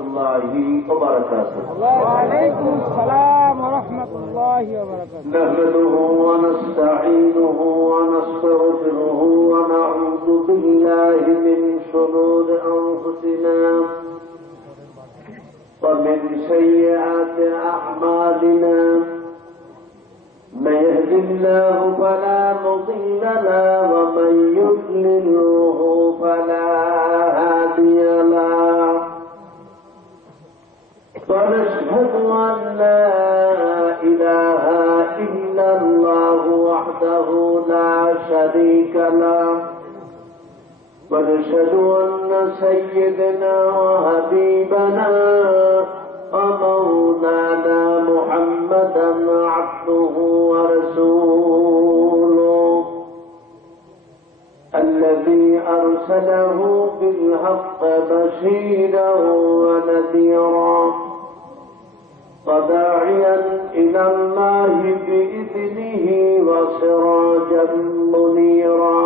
الله وبركاته. وعليكم السلام ورحمة الله وبركاته. نحمده ونستعينه ونستغفره ونعوذ بالله من شرور أنفسنا ومن سيئات أعمالنا. من يهد الله فلا مضل له ومن يضلله فلا هادي له. ونشهد أن لا إله إلا الله وحده لا شريك له. ونشهد أن سيدنا وحبيبنا ومولانا محمدا عبده ورسوله الذي أرسله بالحق بشيرا ونذيرا وداعيا إلى الله بإذنه وسراجا منيرا.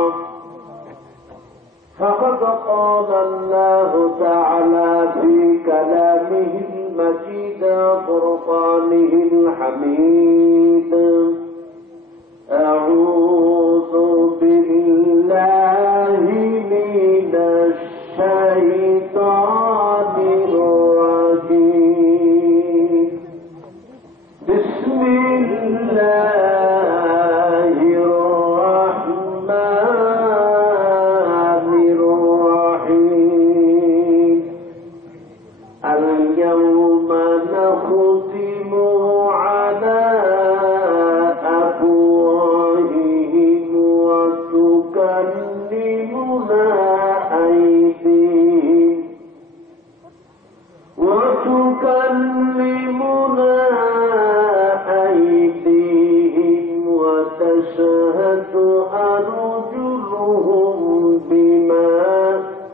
فقد قال الله تعالى في كلامه المجيد وفرقانه الحميد: أعوذ بالله من الشيطان الرجيم. بسم الله الرحمن الرحيم. اليوم نختم على أفواههم وتكلمنا أيديهم وتشهد أرجلهم بما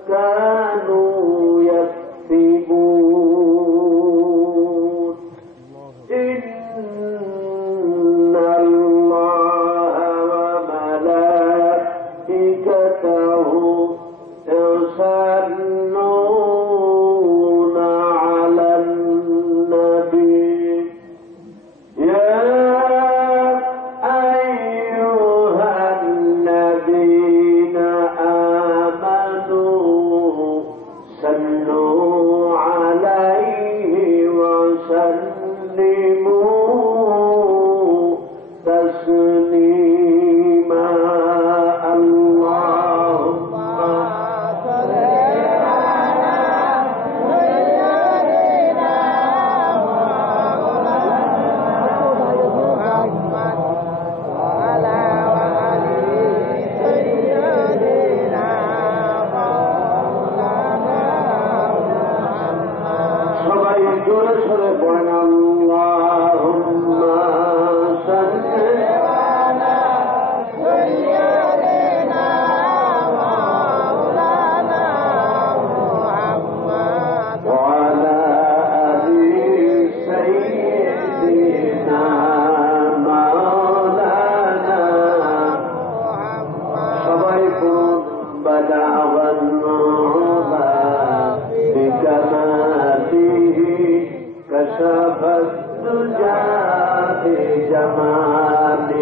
كانوا يكسبون. إن الله وملائكته يصلون على النبي. يا أيها الذين آمنوا صلوا عليه وسلموا تسليما. اللهم صل على سيدنا محمد وعلى آل سيدنا مولانا. সবাই জোরে সরে পড়েন আল্লাহুম্মা সাল্লি আলা সাইয়্যিদিনা মাওলানা মুহাম্মদ ওয়া আলা আলি সাইয়্যিদিনা মাওলানা মুহাম্মদ। সবাই পড়ুন বাদাওয়ান নুবা বিকামাতিহি كشفت الدجى بجماله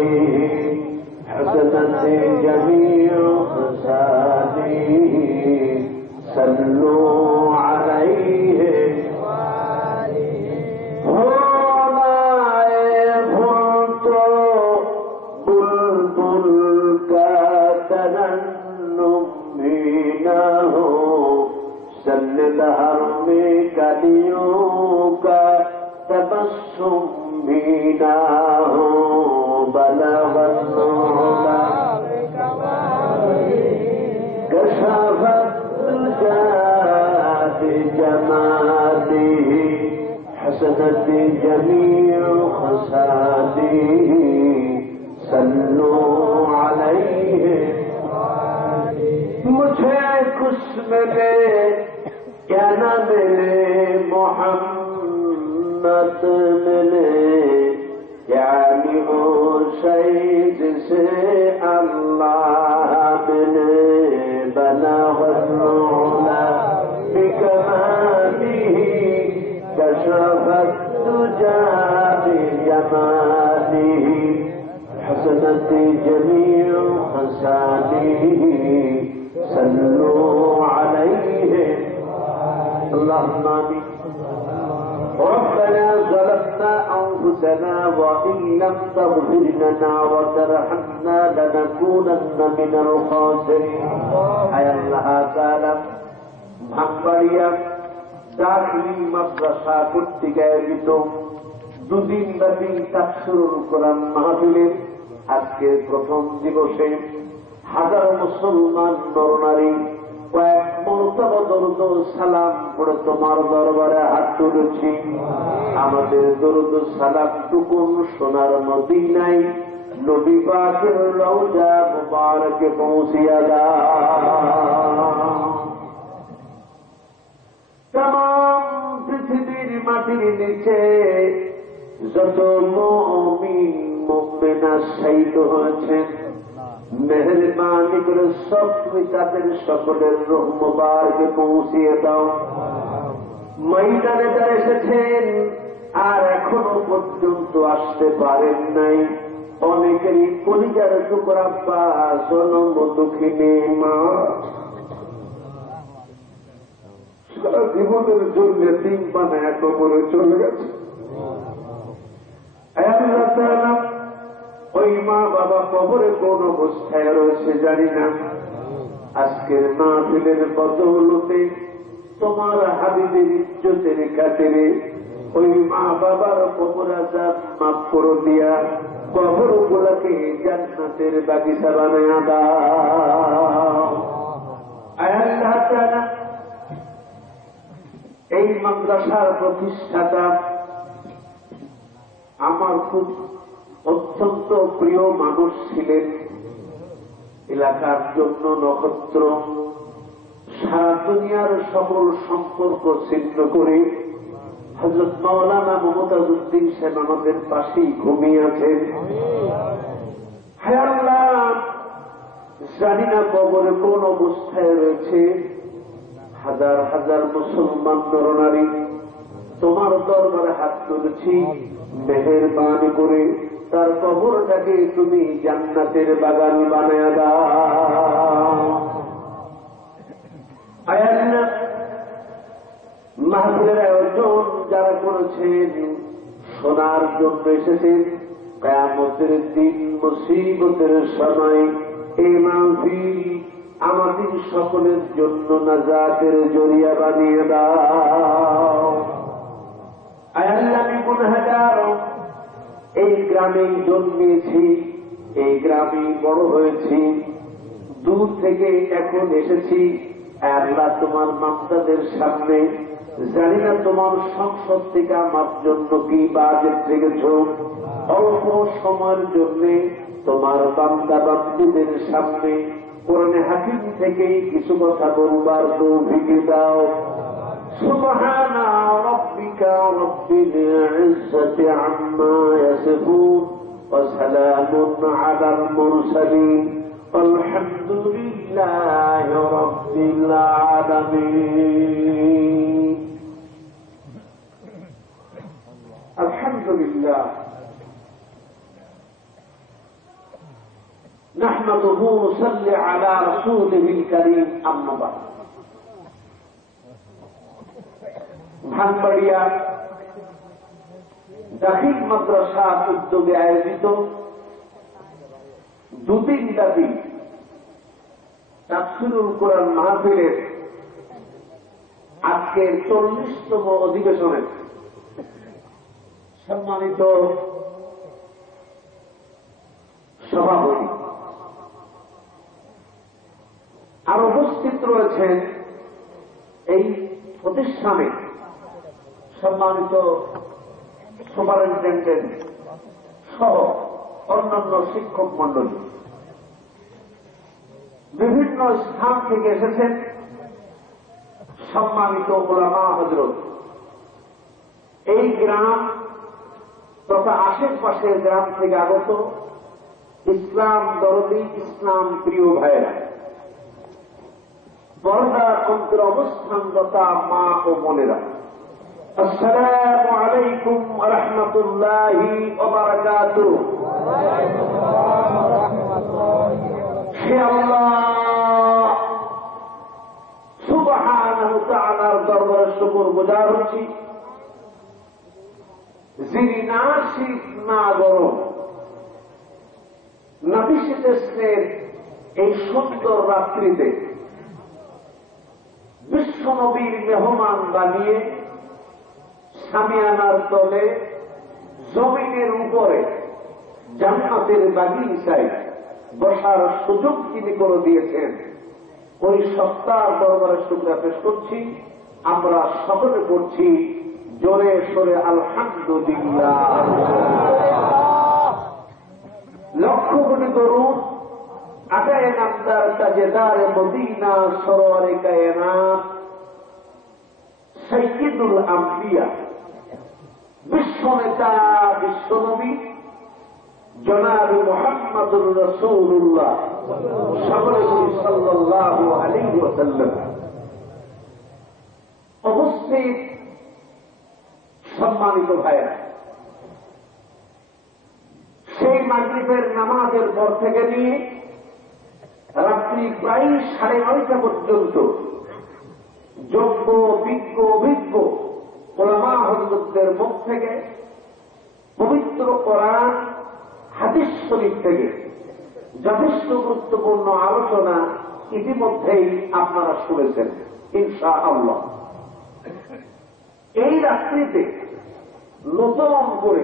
حسنت جميع خصاله. صلوا عليه बुलबुल का तरन्नुम भी न हो, सन्नदहर में कलियों का तबस्सुम भी न हो। बलगन्नुला कशफत जमालिही हसनत जमीउ खसालिही। सल्लू अलैहि। मुझे कुछ मिले क्या न मिले, मोहम्मद मिले यानी वो शहीद से अल्लाह मिले। बना वल्लुला बिकमालिही كشف الدجى بجماله حسنت جميع خساله صلوا عليه اللهم آمين. ربنا ظلمنا أنفسنا وإن لم تغفر لنا وترحمنا لنكونن من الخاسرين. أي الله تعالى ভাঙবাড়িয়া দাখিলি মাদ্রাসা কর্তৃক আয়োজিত দুদিন ব্যাপী তাফসীরুল কোরআন মাহফিলের আজকের প্রথম দিবসে হাজার মুসলমান নরনারী কয়েক মরতবা দরুদ সালাম পড়ে তোমার দরবারে হাত তুলেছি। আমাদের দরুদ সালাম টুকুন সোনার মদিনায় নবী পাকের রওজা মুবারকে পৌঁছিয়া দাও। तमाम পৃথিবীর মাটির নিচে যত মুমিন মুমিনা শহীদ হয়েছেন মেহেরবানি করে সব তাদের সকলের রূহ মুবারকে পৌঁছিয়ে দাও। ময়দানে যারা এসেছেন আর এখনো পর্যন্ত আসতে পারেন নাই অনেকেরই কলিজার টুকরা বা জনম দুঃখিনী মা সারা জীবনের জন্য তিন পানা এক করে চলে গেছে। ওই মা বাবা কবরে কোন অবস্থায় রয়েছে জানি না। আজকের মাহফিলের বদৌলতে তোমার হাবিবের ইজ্জতের খাতিরে ওই মা বাবার কবর আযাব মাফ করে দিয়া কবর গুলাকে জান্নাতের বাগিচা বানায়া দাও। আল্লাহ তাআলা এই মাদ্রাসার প্রতিষ্ঠাতা আমার খুব অত্যন্ত প্রিয় মানুষ ছিলেন। এলাকার জন্য নক্ষত্র, সারা দুনিয়ার সকল সম্পর্ক ছিন্ন করে হযরত মাওলানা মমতাজউদ্দিন সাহেব আমাদের পাশেই ঘুমিয়ে আছেন। হায় আল্লাহ, জানি না কবরে কোন অবস্থায় রয়েছে। হাজার হাজার মুসলমান নরনারী তোমার দরবারে হাত তুলেছি, মেহেরবানি করে তার কবরটাকে তুমি জান্নাতের বাগান বানায়া দাও। আয়াল্লাহ, মাহফিলের আয়োজন যারা করেছেন শোনার জন্য এসেছেন, কিয়ামতের দিন মুসিবতের সময় এই মাহফিল আমাদের সকলের জন্য নাজাতের জরিয়া বানিয়ে দাও। আল্লাহ, আমি গুনাহগার, এই গ্রামে জন্মেছি, এই গ্রামে বড় হয়েছি, দূর থেকে এখন এসেছি। আল্লাহ, তোমার বান্দাদের সামনে জানি না তোমার সংসদ থেকে আমার জন্য কি বাজেট রেখেছ। অল্প সময়ের জন্য তোমার বান্দা বান্দীদের সামনে কোরআনে হাকিম থেকে কিছু কথা বলবার তৌফিক দাও। সুবহানা রাব্বিকা রাব্বিল ইজ্জাতি আম্মা ইয়াসিফুন ওয়া সালামুন আলাল মুরসালিন আলহামদুলিল্লাহি রাব্বিল আলামিন। আলহামদুলিল্লাহ نحمده ونصلي على رسوله الكريم أما بعد। ভাঙবাড়িয়া দাখিল মাদ্রাসার উদ্যোগে আয়োজিত দুদিন ব্যাপী তাফসীরুল কোরআন মাহফিলের আজকের 40তম অধিবেশনে সম্মানিত সভাপতি আর উপস্থিত রয়েছেন এই প্রতিষ্ঠানে সম্মানিত সুপারিনটেন্ডেন্ট সহ অন্যান্য শিক্ষক মন্ডলী, বিভিন্ন স্থান থেকে এসেছেন সম্মানিত উলামা হযরত। এই গ্রাম তথা আশেপাশের গ্রাম থেকে আগত ইসলাম দরদি, ইসলাম প্রিয় ভাইয়েরা, পর্দার অন্তর অবস্থানরতা মা ও বোনেরা, السلام عليكم ورحمة الله وبركاته হে আল্লাহ সুবহানাহু ওয়া তাআলার দরবারে শুকর গুজার হচ্ছি, যিনি না শীত না গরম নাবিশীতের এই সুন্দর রাত্রিতে বিশ্ব নবীর মেহমান বানিয়ে সামিয়ানার তলে জমিনের উপরে জান্নাতের বাগিচায় বসার সুযোগ তিনি করে দিয়েছেন। ওই সত্তার দরবারে শুকরিয়া পেশ করছি। আমরা সকলে করছি জোরে সোরে আলহামদুলিল্লাহ। লক্ষ কোটি দরুদ আগায়ে নামদার তাজেদারে মদিনা সরওয়ারে কায়নাত সাইয়্যিদুল আম্বিয়া বিশ্বনেতা বিশ্বনবী জনাব মুহাম্মদুর রাসূলুল্লাহ সাল্লাল্লাহু আলাইহি ওয়াসাল্লাম। উপস্থিত সম্মানিত ভাইরা, সেই মাগরিবের নামাজের পর থেকে নিয়ে রাত্রি প্রায় 9:30 পর্যন্ত যোগ্য বিজ্ঞ অভিজ্ঞ ওলামা হযরতদের মুখ থেকে পবিত্র কোরআন হাদিস শরীফ থেকে যথেষ্ট গুরুত্বপূর্ণ আলোচনা ইতিমধ্যেই আপনারা শুনেছেন ইনশাআল্লাহ। এই রাত্রিতে নতুন করে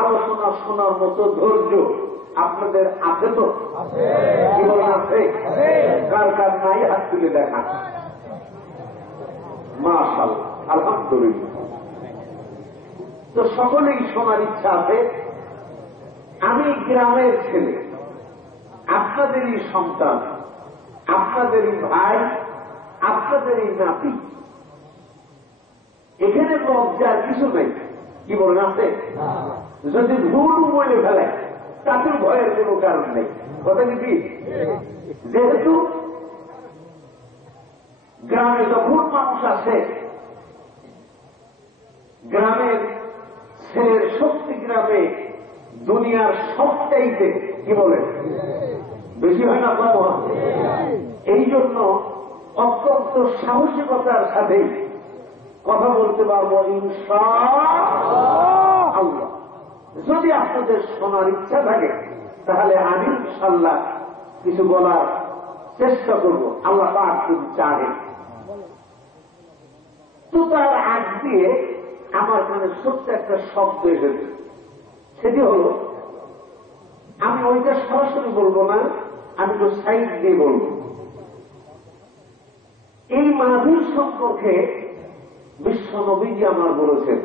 আলোচনা শোনার মতো ধৈর্য আপনাদের আছে তো? জীবন আছে? কার কার নাই হাত তুলে দেখান। মাশাআল্লাহ, আলহামদুলিল্লাহ। তো সকলেই শোনার ইচ্ছা আছে। আমি গ্রামের ছেলে, আপনাদেরই সন্তান, আপনাদেরই ভাই, আপনাদেরই নাতি। এখানে লজ্জার কিছু নেই। কি বলেন আছে? যদি ভুল বলে ফেলে তাতে ভয়ের কোনো কারণ নেই। কথা কি? যেহেতু গ্রামে যখন মানুষ আসে, গ্রামের ছেলের শক্তি গ্রামে দুনিয়ার সবটাইতে কি বলে বেশি হয় না কম হয়। এই জন্য অত্যন্ত সাহসিকতার সাথে কথা বলতে পারবো ইনশাআল্লাহ। যদি আপনাদের শোনার ইচ্ছা থাকে তাহলে আমি ইনশাআল্লাহ কিছু বলার চেষ্টা করব, আল্লাহ পাক যদি চাহে। তো তার আগ দিয়ে আমার কানে ছোট্ট একটা শব্দ এসেছে, সেটি হল, আমি ওইটা সরাসরি বলবো না, আমি তো সাইড দিয়ে বলবো। এই মাহফিল সম্পর্কে বিশ্ব নবীজি আমার বলেছেন,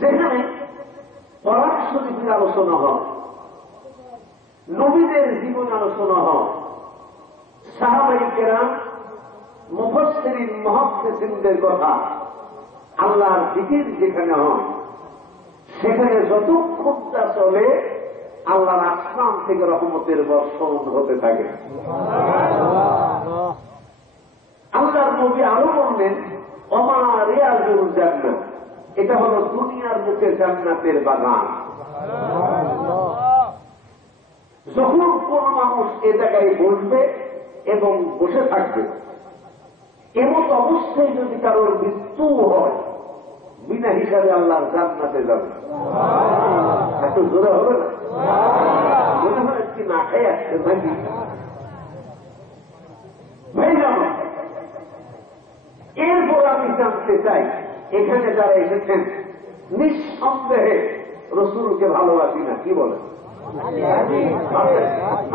যেখানে কোরআন শরীফের আলোচনা হয়, নবীদের জীবন আলোচনা হয়, সাহাবায়ে কেরাম মুফাসসিরিন মুহাদ্দিসিনদের কথা, আল্লাহর জিকির যেখানে হয়, সেখানে যতক্ষণ তা চলে আল্লাহর আসমান থেকে রহমতের বর্ষণ হতে থাকে। আল্লাহর নবী আরো বললেন, ওমা রিয়াজুল জান্নাত, এটা হলো দুনিয়ার মুখে জান্নাতের বাগান। যখন কোন মানুষ এ জায়গায় বসবে এবং বসে থাকবে, এমন অবস্থায় যদি কারোর মৃত্যু হয়, বিনা হিসাবে আল্লাহর জান্নাতে যাবে। এত জোরে হবে না? মনে হয় কি না খাই আসছে নাকি? ভাই জানো, এরপর আমি জানতে চাই, এখানে যারা এসেছেন নিঃসন্দেহে রসুলকে ভালোবাসি না, কি বলেন?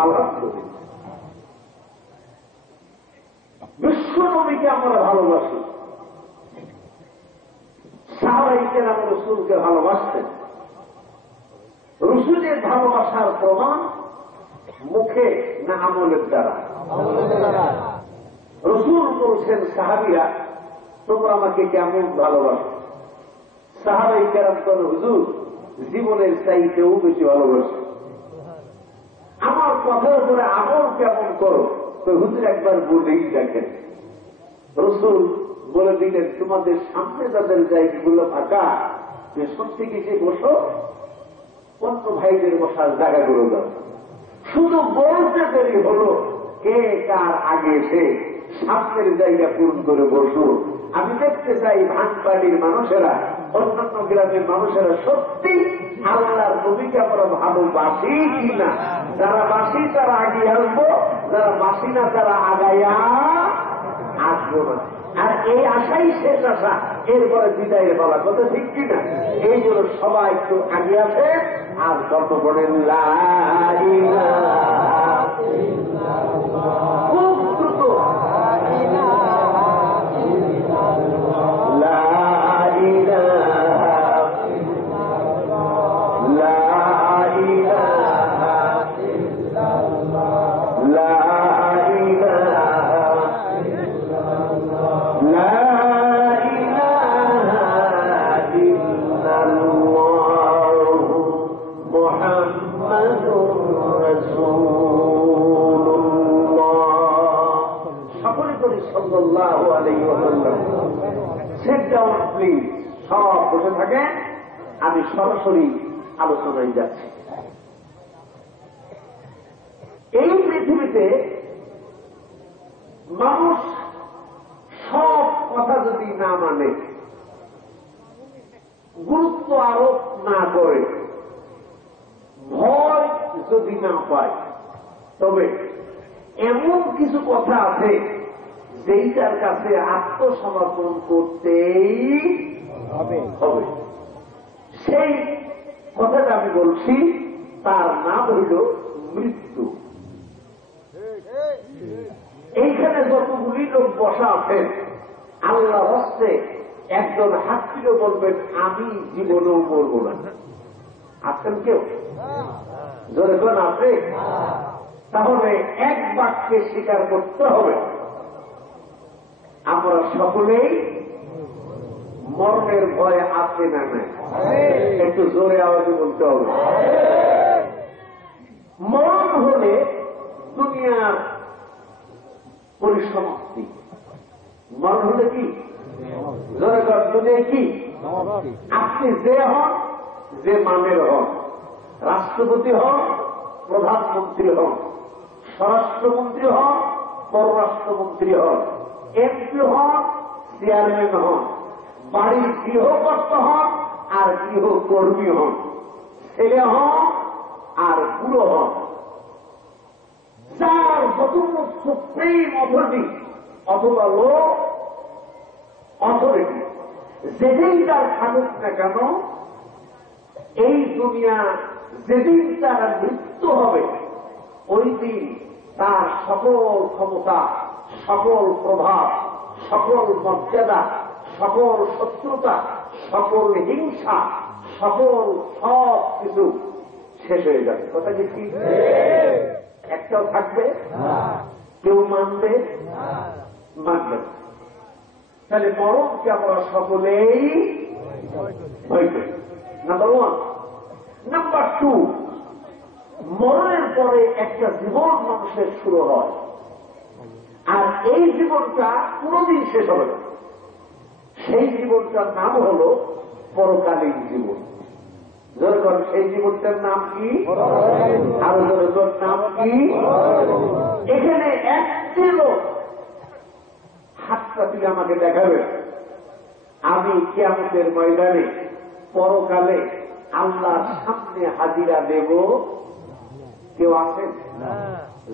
আলহামদুলিল্লাহ। বিশ্ব নবীকে আমরা ভালোবাসি, সাহাবায়ে কেরাম রসুলকে ভালোবাসতেন। রসুলের ভালোবাসার প্রমাণ মুখে না আমলের দ্বারা? রসুল বলছেন, সাহাবিরা তোমরা আমাকে কেমন ভালোবাসো? সাহাবায়ে কেরাম বলেন, হুজুর জীবনের চাইতেও বেশি ভালোবাসে। আমার কথার উপরে আমল কেমন করো, তো হুজুর একবার বলেই দেখেন। রসুল বলে দিলেন, তোমাদের সামনে যাদের জায়গাগুলো ফাঁকা, পেছন থেকে যে বসো, অন্য ভাইদের বসার জায়গাগুলো দাও। শুধু বলতে দেরি হলো, কে কার আগে এসে সামনের জায়গা পূরণ করে বসো। আমি দেখতে চাই ভাঙবাড়ির মানুষেরা, অন্যান্য গ্রামের মানুষেরা সত্যি আল্লাহর নবীকে আমরা ভালোবাসি কিনা। যারা বাসি তারা আগে আসবো, যারা বাসি না তারা আগাইয়া আসবো না। আর এই আশাই শেষ আশা, এরপরে বিদায়ের বলা কথা, ঠিক কিনা? এই জন্য সবাই একটু আগে আসে আর শব্দ পড়েন লা ইলাহা ইল্লাল্লাহ। খুব দ্রুত লা ইলাহা ইল্লাল্লাহ, লা ইলাহা ইল্লাল্লাহ, লা ইলাহা ইল্লাল্লাহ, লা ইলাহা ইল্লাল্লাহ, মুহাম্মাদুর রাসূলুল্লাহ। সকলে করি সাল্লাল্লাহু আলাইহি ওয়াসাল্লাম। Sit down please. সব বসে থাকেন, আমি সরাসরি আলোচনায় যাচ্ছি। এই পৃথিবীতে মানুষ সব কথা যদি না মানে, গুরুত্ব আরোপ না করে, ভয় যদি না পায়, তবে এমন কিছু কথা আছে যেইটার কাছে আত্মসমর্পণ করতেই হবে। সেই কথাটা আমি বলছি, তার নাম হইল মৃত্যু। এইখানে যতগুলি লোক বসা আছেন, আল্লাহ হস্তে একজন হাসছিল বলবেন, আমি জীবনেও মরব না। আছেন কেউ? জোরে কোন আছে? তাহলে এক বাক্যে স্বীকার করতে হবে, আমরা সকলেই মরণের ভয় আছে না নাই? একটু জোরে আওয়াজে বলতে হবে। মরণ হলে দুনিয়ার পরিসমাপ্তি। মরণ হলে কি? জোরে কর, দুনিয়ায় কি? আপনি যে হন, যে মানের হন, রাষ্ট্রপতি হন, প্রধানমন্ত্রী হন, স্বরাষ্ট্রমন্ত্রী হন, পররাষ্ট্রমন্ত্রী হন, এমপি হন, চেয়ারম্যান হন, বাড়ির গৃহকর্তা হন আর গৃহকর্মী হন, ছেলে হন আর বুড়ো হন, যার যতটুকু সুপ্রিম অথরিটি অথবা লো অথরিটি যেদিন তার থাকুক না কেন, এই দুনিয়া যেদিন তার মৃত্যু হবে, ওই দিন তার সকল ক্ষমতা, সকল প্রভাব, সকল মর্যাদা, সকল শত্রুতা, সকল হিংসা, সকল সব কিছু শেষ হয়ে যাবে। কথা কি ঠিক? একটাও থাকবে? কেউ মানবে? মানবে। তাহলে মরণকে আমরা সকলেই ভয় করি, নাম্বার ওয়ান। নাম্বার টু, মরণের পরে একটা জীবন মানুষের শুরু হয়, আর এই জীবনটা কোনদিন শেষ হবে না। সেই জীবনটার নাম হল পরকালীন জীবন। যখন সেই জীবনটার নাম কি? আর যখন নাম কি? এখানে একটি লোক হাতটা দিয়ে আমাকে দেখাবে, আমি কিয়ামতের ময়দানে পরকালে আল্লাহর সামনে হাজিরা দেব। কেউ আছেন?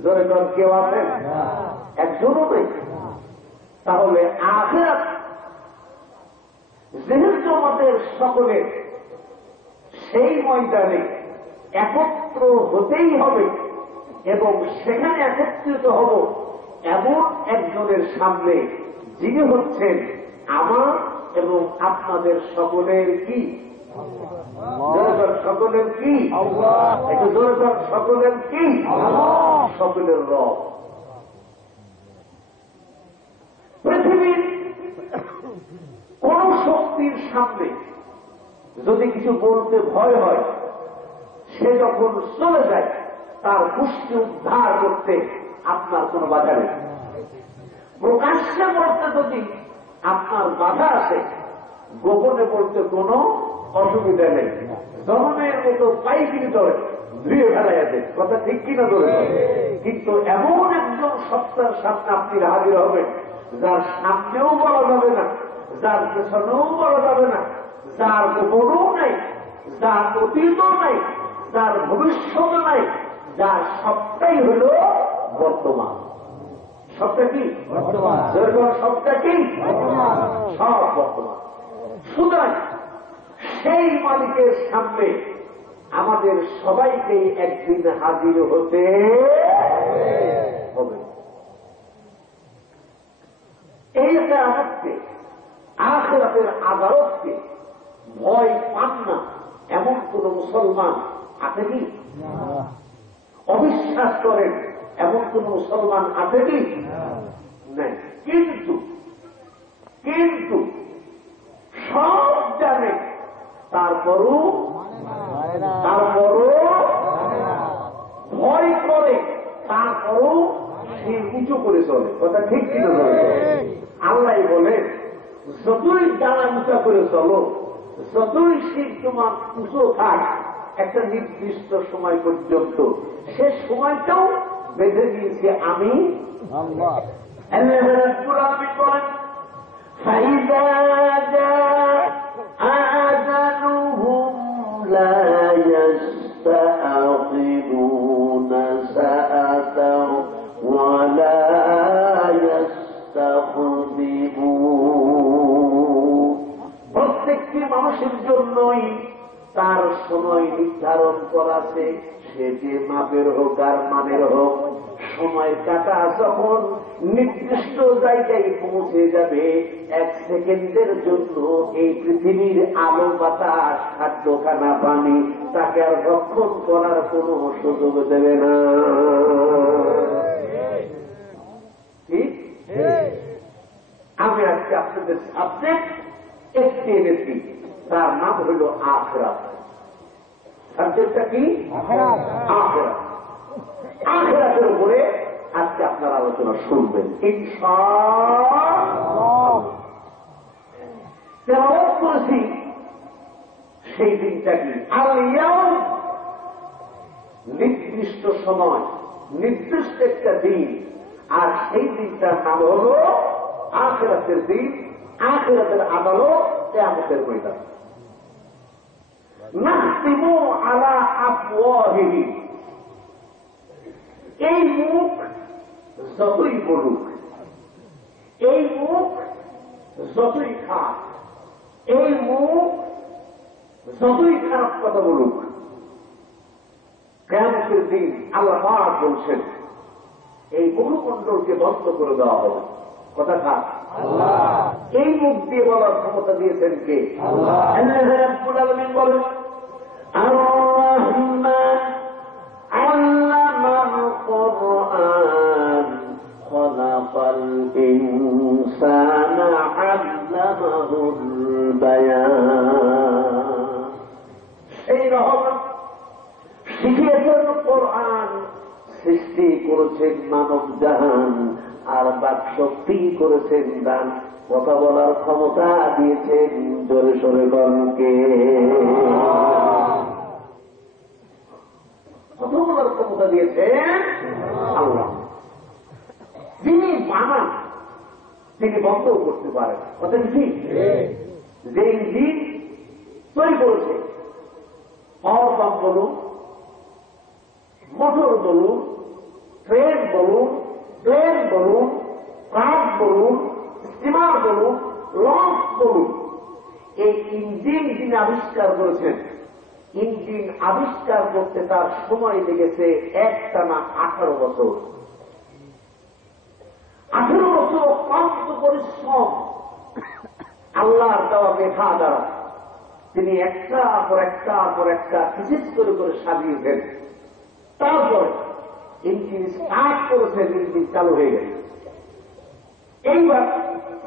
জোরে কর, কেউ আছেন? একজনও নেই। তাহলে আখিরাত যেহেতু আমাদের সকলের সেই ময়দানে একত্র হতেই হবে এবং সেখানে একত্রিত হব এমন একজনের সামনে, যিনি হচ্ছেন আমার এবং আপনাদের সকলের কি? সকলের কি? একটু জোরে কর, সকলের কি? সকলের রব। পৃথিবীর কোন শক্তির সামনে যদি কিছু বলতে ভয় হয়, সে যখন চলে যায় তার পুষ্টি উদ্ধার করতে আপনার কোনো বাধা নেই। প্রকাশ্যে বলতে যদি আপনার বাধা আছে, গোপনে বলতে কোনো অসুবিধা নেই। জনমের মতো পাইকিনি ধরে ধুয়ে ফেলাইয়াছে, কথা ঠিক কিনা ধরে। কিন্তু এমন একজন সত্তার সামনে আপনি হাজির হবেন যার সামনেও বলা যাবে না, যার পেছনেও বলা যাবে না, যার গোপনও নাই, যার অতীতও নাই, যার ভবিষ্যৎ নাই, যার সবটাই হল বর্তমান। সবটা কি সবটা কি সব বর্তমান। সুতরাং সেই মালিকের সামনে আমাদের সবাইকেই একদিন হাজির হতে হবে। এই আদালতকে, আখিরাতের আদালতকে ভয় পান না এমন কোন মুসলমান আছে কি? অবিশ্বাস করেন এমন কোন মুসলমান আছে কি? নাই। কিন্তু কিন্তু সব জানে, তারপরও ভয় করে, তারপরও সে উঁচু করে চলে, কথা ঠিক কিনা ধরে। আল্লাহ বলে যতই ডানা উঁচা করে চলো, যতই শীত তোমার উঁচু থাক, একটা নির্দিষ্ট সময় পর্যন্ত, সে সময়টাও বেঁধে দিয়েছি আমি আল্লাহ। বলেন فإذا جاء أجلهم لا يستأخرون ساعة ولا يستقدمون। প্রত্যেকটি মানুষের জন্যই তার সময় নির্ধারণ করা আছে, সে যে মাপের হোক আর মানের হোক। সময় কাটা যখন নির্দিষ্ট জায়গায় পৌঁছে যাবে, 1 সেকেন্ডের জন্য এই পৃথিবীর আলো বাতাস খাদ্যখানা পানি তাকে আর রক্ষণ করার কোন সুযোগ দেবে না। ঠিক? আমি আজকে আপনাদের সাবজেক্ট একটি এনেছি, তার নাম হইল আখিরাত। সাবজেক্টটা কি? আখিরাত। আখিরাতের উপরে আজকে আপনার আলোচনা শুনবেন ইনশাআল্লাহ। তেলাওয়াত করেছি সেই দিনটা কি? আল-ইয়াউম, নির্দিষ্ট সময়, নির্দিষ্ট একটা দিন, আর সেই দিনটার নাম হল আখিরাতের দিন, আখিরাতের আদালত, কিয়ামতের ময়দান। নাখতিমু আলা আফওয়াহিহিম, এই মুখ যতই বলুক, এই মুখ যতই খাক, এই মুখ যতই খারাপ কথা বলুক, কিয়ামতের দিন আল্লাহ পাক বলছেন এই মুখমণ্ডলকে বন্ধ করে দেওয়া হবে। কথা খাক আল্লাহ। এই মুখ দিয়ে বলার ক্ষমতা দিয়েছেন কে? আল্লাহ। রাব্বুল আলামিন বলেন আর-রাহমান আল্লামাল কুরআন খালাকাল ইনসানা আল্লামাহুল বায়ান। সেই রহমান শিখিয়েছেন কোরআন, সৃষ্টি করেছেন মানব জাহান, আর বাক শক্তি করেছেন দান, কথা বলার ক্ষমতা দিয়েছেন জোরে সোরে গণকে। কথা বলার ক্ষমতা দিয়েছেন আল্লাহ। যিনি বানান তিনি বন্ধও করতে পারেন, কথা কি? যে ইঞ্জিন তৈরি করেছে, পাওয়ার পাম্প বলুন, মোটর বলুন, ট্রেন বলুন, প্লেন বলুন, ট্রাক বলুন, স্টিমার বলুন, লঞ্চ বলুন, এই ইঞ্জিন যিনি আবিষ্কার করেছেন, ইঞ্জিন আবিষ্কার করতে তার সময় লেগেছে একটানা 18 বছর। 18 বছর ক্লান্ত পরিশ্রম, আল্লাহর দেওয়া মেধা দ্বারা তিনি একটা পর একটা পর একটা থিসিস করে করে সাজিয়েছেন। তারপর ইঞ্জিন স্টার্ট করেছেন, ইঞ্জিন চালু হয়ে গেছে। এইবার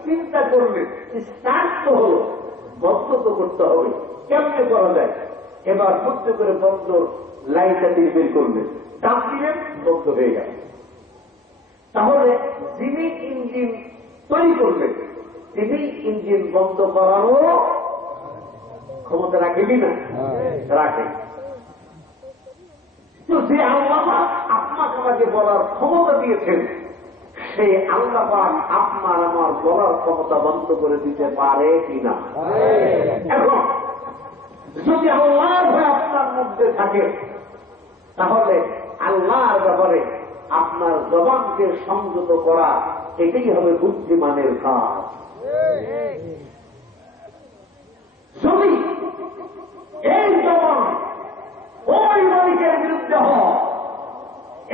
চিন্তা করলেন স্টার্ট তো হল, বন্ধ তো করতে হবে, কেমনে করা যায়। এবার বুদ্ধ করে বন্ধ লাইনটা তিনি বের করলেন, টান দিলেন, বন্ধ হয়ে গেল। তাহলে যিনি ইঞ্জিন তৈরি করলেন তিনি ইঞ্জিন বন্ধ করারও ক্ষমতা রাখে কিনা? রাখে। তো যে আল্লাহ আপনাকে আমাকে বলার ক্ষমতা দিয়েছেন, সেই আল্লাহ আপনার আমার বলার ক্ষমতা বন্ধ করে দিতে পারে কিনা? এখন যদি আল্লাহর ভয় আপনার মধ্যে থাকে, তাহলে আল্লাহর ব্যাপারে আপনার জবানকে সংযত করা, এটাই হবে বুদ্ধিমানের কাজ। যদি এই জবান ওই মালিকের বিরুদ্ধে হয়,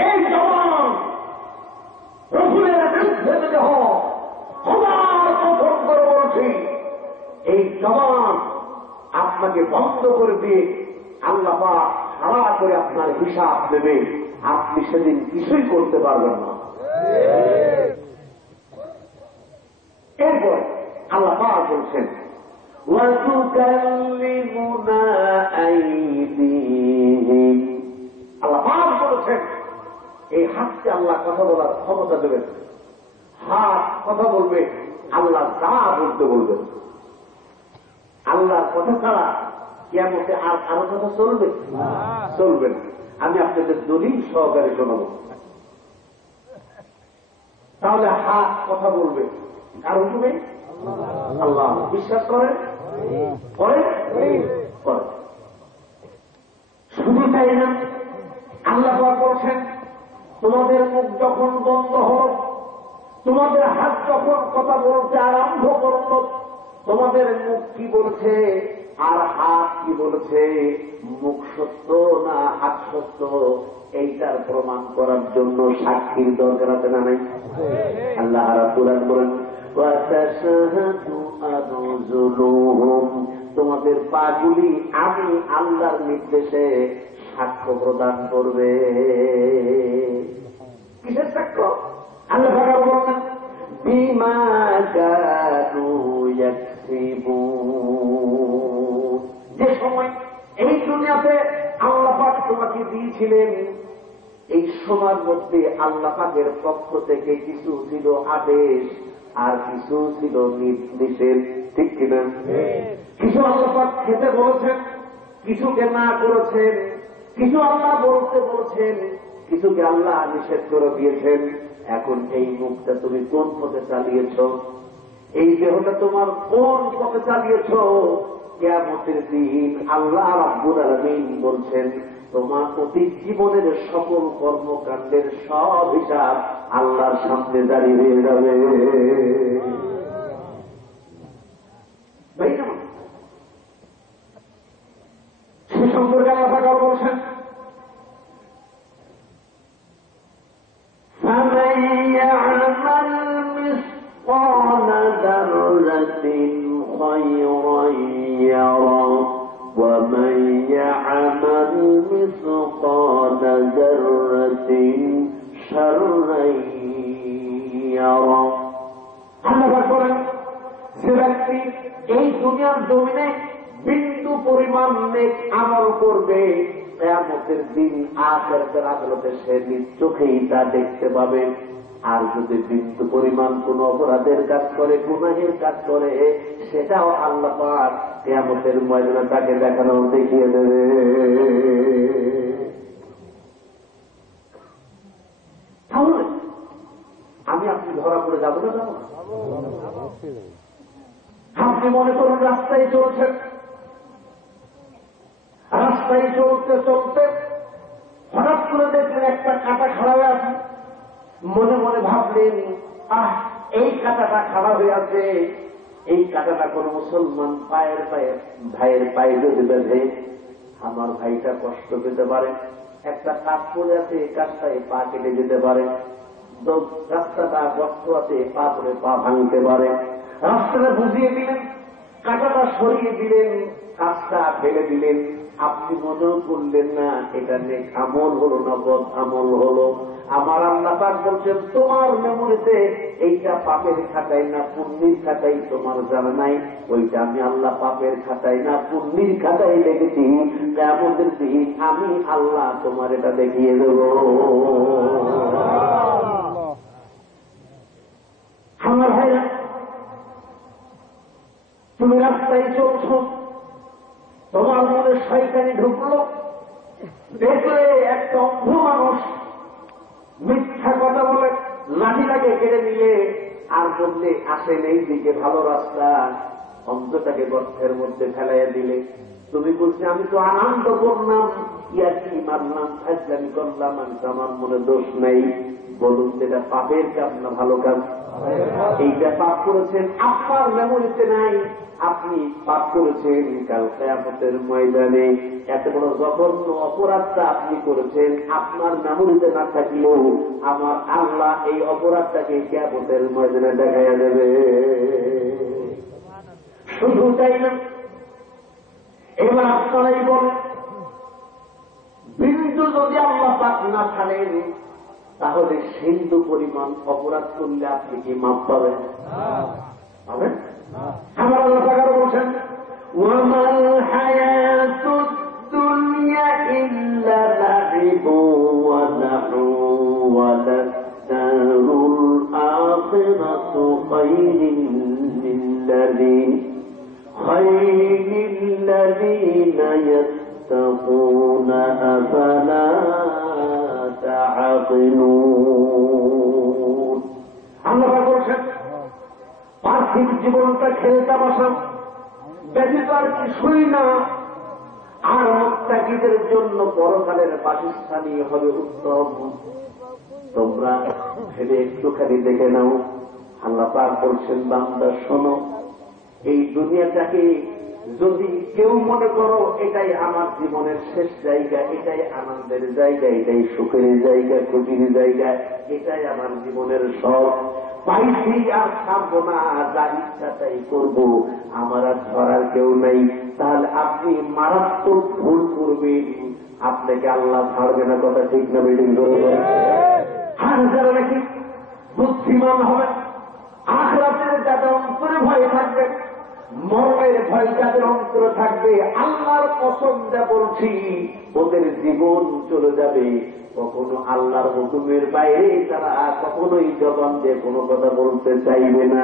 এই জবান রসুলের বিরুদ্ধে যদি হয়, খোদার কসম করে বলছি, এই জবান আপনাকে বন্ধ করে দিয়ে আল্লাহ পাক সারা করে আপনার হিসাব দেবে। আপনি সেদিন কিছুই করতে পারবেন না। এরপর আল্লাহ পাক বলছেন, وَتُكَلِّمُنَا أَيْدِيهِمْ। আল্লাহ পাক বলেছেন এই হাতকে আল্লাহ কথা বলার ক্ষমতা দেবেন। হাত কথা বলবে, আল্লাহ যা বলতে বলবেন। আল্লাহর কথা ছাড়া কিয়ামতে আর কারো কথা চলবে? চলবে না। আমি আপনাদের দলিল সহকারে শোনাবো। তাহলে হাত কথা বলবে কার হুকুমে? আল্লাহ। বিশ্বাস করেন? করেন? করেন। শুধু তাই না, আল্লাহ বলছেন তোমাদের মুখ যখন বন্ধ হল, তোমাদের হাত যখন কথা বলতে আরম্ভ করল, তোমাদের মুখ কি বলছে আর হাত কি বলছে, মুখ সত্য না হাত সত্য, এইটার প্রমাণ করার জন্য সাক্ষীর দরকার আছে না নাই? আল্লাহ রাব্বুল আলামিন বলেন, ওয়াতাশহাদু আরজুলুহুম, তোমাদের পাগুলি আমি আল্লাহর নির্দেশে সাক্ষ্য প্রদান করবে। কিসের সাক্ষ্য? আল্লাহ পাক বলেন, বিমা কানু ইয়াকসিবুন, যে সময় এই দুনিয়াতে আল্লাহ পাক তোমাকে দিয়েছিলেন, এই সময়ের মধ্যে আল্লাহ পাকের পক্ষ থেকে কিছু ছিল আদেশ আর কিছু ছিল নিষেধ, ঠিক কিনা? কিছু আল্লাহ পাক খেতে বলেছেন, কিছুকে না করেছেন, কিছু আল্লাহ বলতে বলেছেন, কিছুকে আল্লাহ নিষেধ করে দিয়েছেন। এখন এই মুখটা তুমি কোন পথে চালিয়েছ, এই দেহটা তোমার কোন পথে চালিয়েছ, কিয়ামতের দিন আল্লাহ রাব্বুল আলামিন বলছেন তোমার অতীত জীবনের সকল কর্মকাণ্ডের সব হিসাব আল্লাহর সামনে দাঁড়িয়ে হয়ে যাবে। সে সম্পর্কে আল্লাহ পাক বলছেন, فَمَن يَعْمَلْ مِثْقَالَ ذَرَّةٍ خَيْرًا يَرَهُ وَمَن يَعْمَلْ مِثْقَالَ ذَرَّةٍ شَرًّا يَرَهُ। আল্লাহ পাক বলেন, যে ব্যক্তি এই দুনিয়ার জমিনে বিন্দু পরিমাণ নেক আমল করবে, কিয়ামতের দিন আখিরাতের আদালতে সে নিজ চোখেই তা দেখতে পাবে। আর যদি বিন্দু পরিমাণ কোন অপরাধের কাজ করে, গুনাহের কাজ করে, সেটাও আল্লাহ পাক কিয়ামতের ময়দানে তাকে দেখানো দেখিয়ে দেবে। তাহলে আমি আপনি ধরা পড়ে যাবো না? যাবো না? আপনি মনে করুন রাস্তায় চলছেন, রাস্তায় চলতে চলতে হঠাৎ করে দেখলেন একটা কাঁটা খাড়া হয়ে আছে, মনে মনে ভাবলেন, এই কাঁটাটা খাড়া হয়ে আছে, এই কাঁটাটা কোন মুসলমান ভাইয়ের পায়ে যদি বেঁধে আমার ভাইটা কষ্ট পেতে পারে, একটা কাঠ পড়ে আছে, এই কাঠটায় পা কেটে যেতে পারে, রাস্তাটা গর্ত আছে, পা পড়ে পা ভাঙতে পারে। রাস্তাটা বুঝিয়ে দিলেন, কাঁটাটা সরিয়ে দিলেন, কাজটা ফেলে দিলেন, আপনি মনেও করলেন না এটা নেক আমল হলো না বদ আমল হলো। আমার আল্লাহ পাক বলছেন তোমার মেমোরিতে এইটা পাপের খাতায় না পুণ্যের খাতায় তোমার জানা নাই, ওইটা আমি আল্লাহ পাপের খাতায় না পুণ্যের খাতায় লিখেছি। কিয়ামতের দিন আমি আল্লাহ তোমার এটা দেখিয়ে দেব। আমার ভাইরা, তুমি রাস্তায় চলছ, তোমার মনে শয়তানি ঢুকলো, দেখলে একটা অন্ধ মানুষ মিথ্যা কথা বলে লাঠিটাকে কেড়ে নিলে আর বললে আসেন এই দিকে ভালো রাস্তা, অন্ধটাকে গর্তের মধ্যে ফেলাইয়া দিলে। তুমি বলছি আমি তো আনন্দ করলাম, ইয়াকি মারলাম, ফাজলামি করলাম, আমি তো আমার মনে দোষ নেই। বলুন এটা পাপের কাজ না ভালো কাজ? এইটা পাপ করেছেন, আপনার মেমোরিতে নাই, আপনি পাপ করেছেন কাল কিয়ামতের ময়দানে। এত বড় জঘন্য অপরাধটা আপনি করেছেন, আপনার মেমোরিতে না থাকলেও আমার আল্লাহ এই অপরাধটাকে কিয়ামতের ময়দানে দেখাইয়া দেবে। শুধু তাই না, এবার আপনারাই বলেন, বিন্দু যদি আল্লাহ পাক না ছাড়েন তাহলে সিন্ধু পরিমাণ অপরাধ করলে আপনি কি মাপ পাবেন? পাবেন? আমার আল্লাহ পাক আরো বলছেন, ওয়ামাল হায়াতুদ দুনিয়া ইল্লা লাইবু ওয়া লাহু ওয়া লাদ-দারুল আখিরাতু খায়রুল-লিল্লাযীনা ইয়াত্তাকুনা আফালা তা'আকিলুন। আল্লাহ পাক বলছেন পার্থিব জীবনটা খেলতামাশা ব্যতীত আর কিছুই না, আর মুত্তাকিদের জন্য পরকালের বাসস্থানই হবে উত্তম। তোমরা ভেবে একটুখানি দেখে নাও। আল্লাহ পাক বলছেন বান্দা শোনো, এই দুনিয়াটাকে যদি কেউ মনে করো এটাই আমার জীবনের শেষ জায়গা, এটাই আনন্দের জায়গা, এটাই সুখের জায়গা, খুশির জায়গা, এটাই আমার জীবনের সব, পাইছি আর ছাড়বো না, যা ইচ্ছা তাই করবো, আমার আর ধরার কেউ নাই, তাহলে আপনি মারাত্মক ভুল করবেন। আপনাকে আল্লাহ ছাড়বে না, কথা ঠিক না বেডিং করবে? হ্যাঁ, যারা নাকি বুদ্ধিমান হবে, আখিরাতের যাদের অন্তরে ভয় থাকবে, মরণের ভয় যাদের অন্তরে থাকবে, আল্লাহর কসম যা বলছি ওদের জীবন চলে যাবে। কখনো আল্লাহর হুকুমের বাইরে তারা কখনোই জবান দিয়ে কোনো কথা বলতে চাইবে না,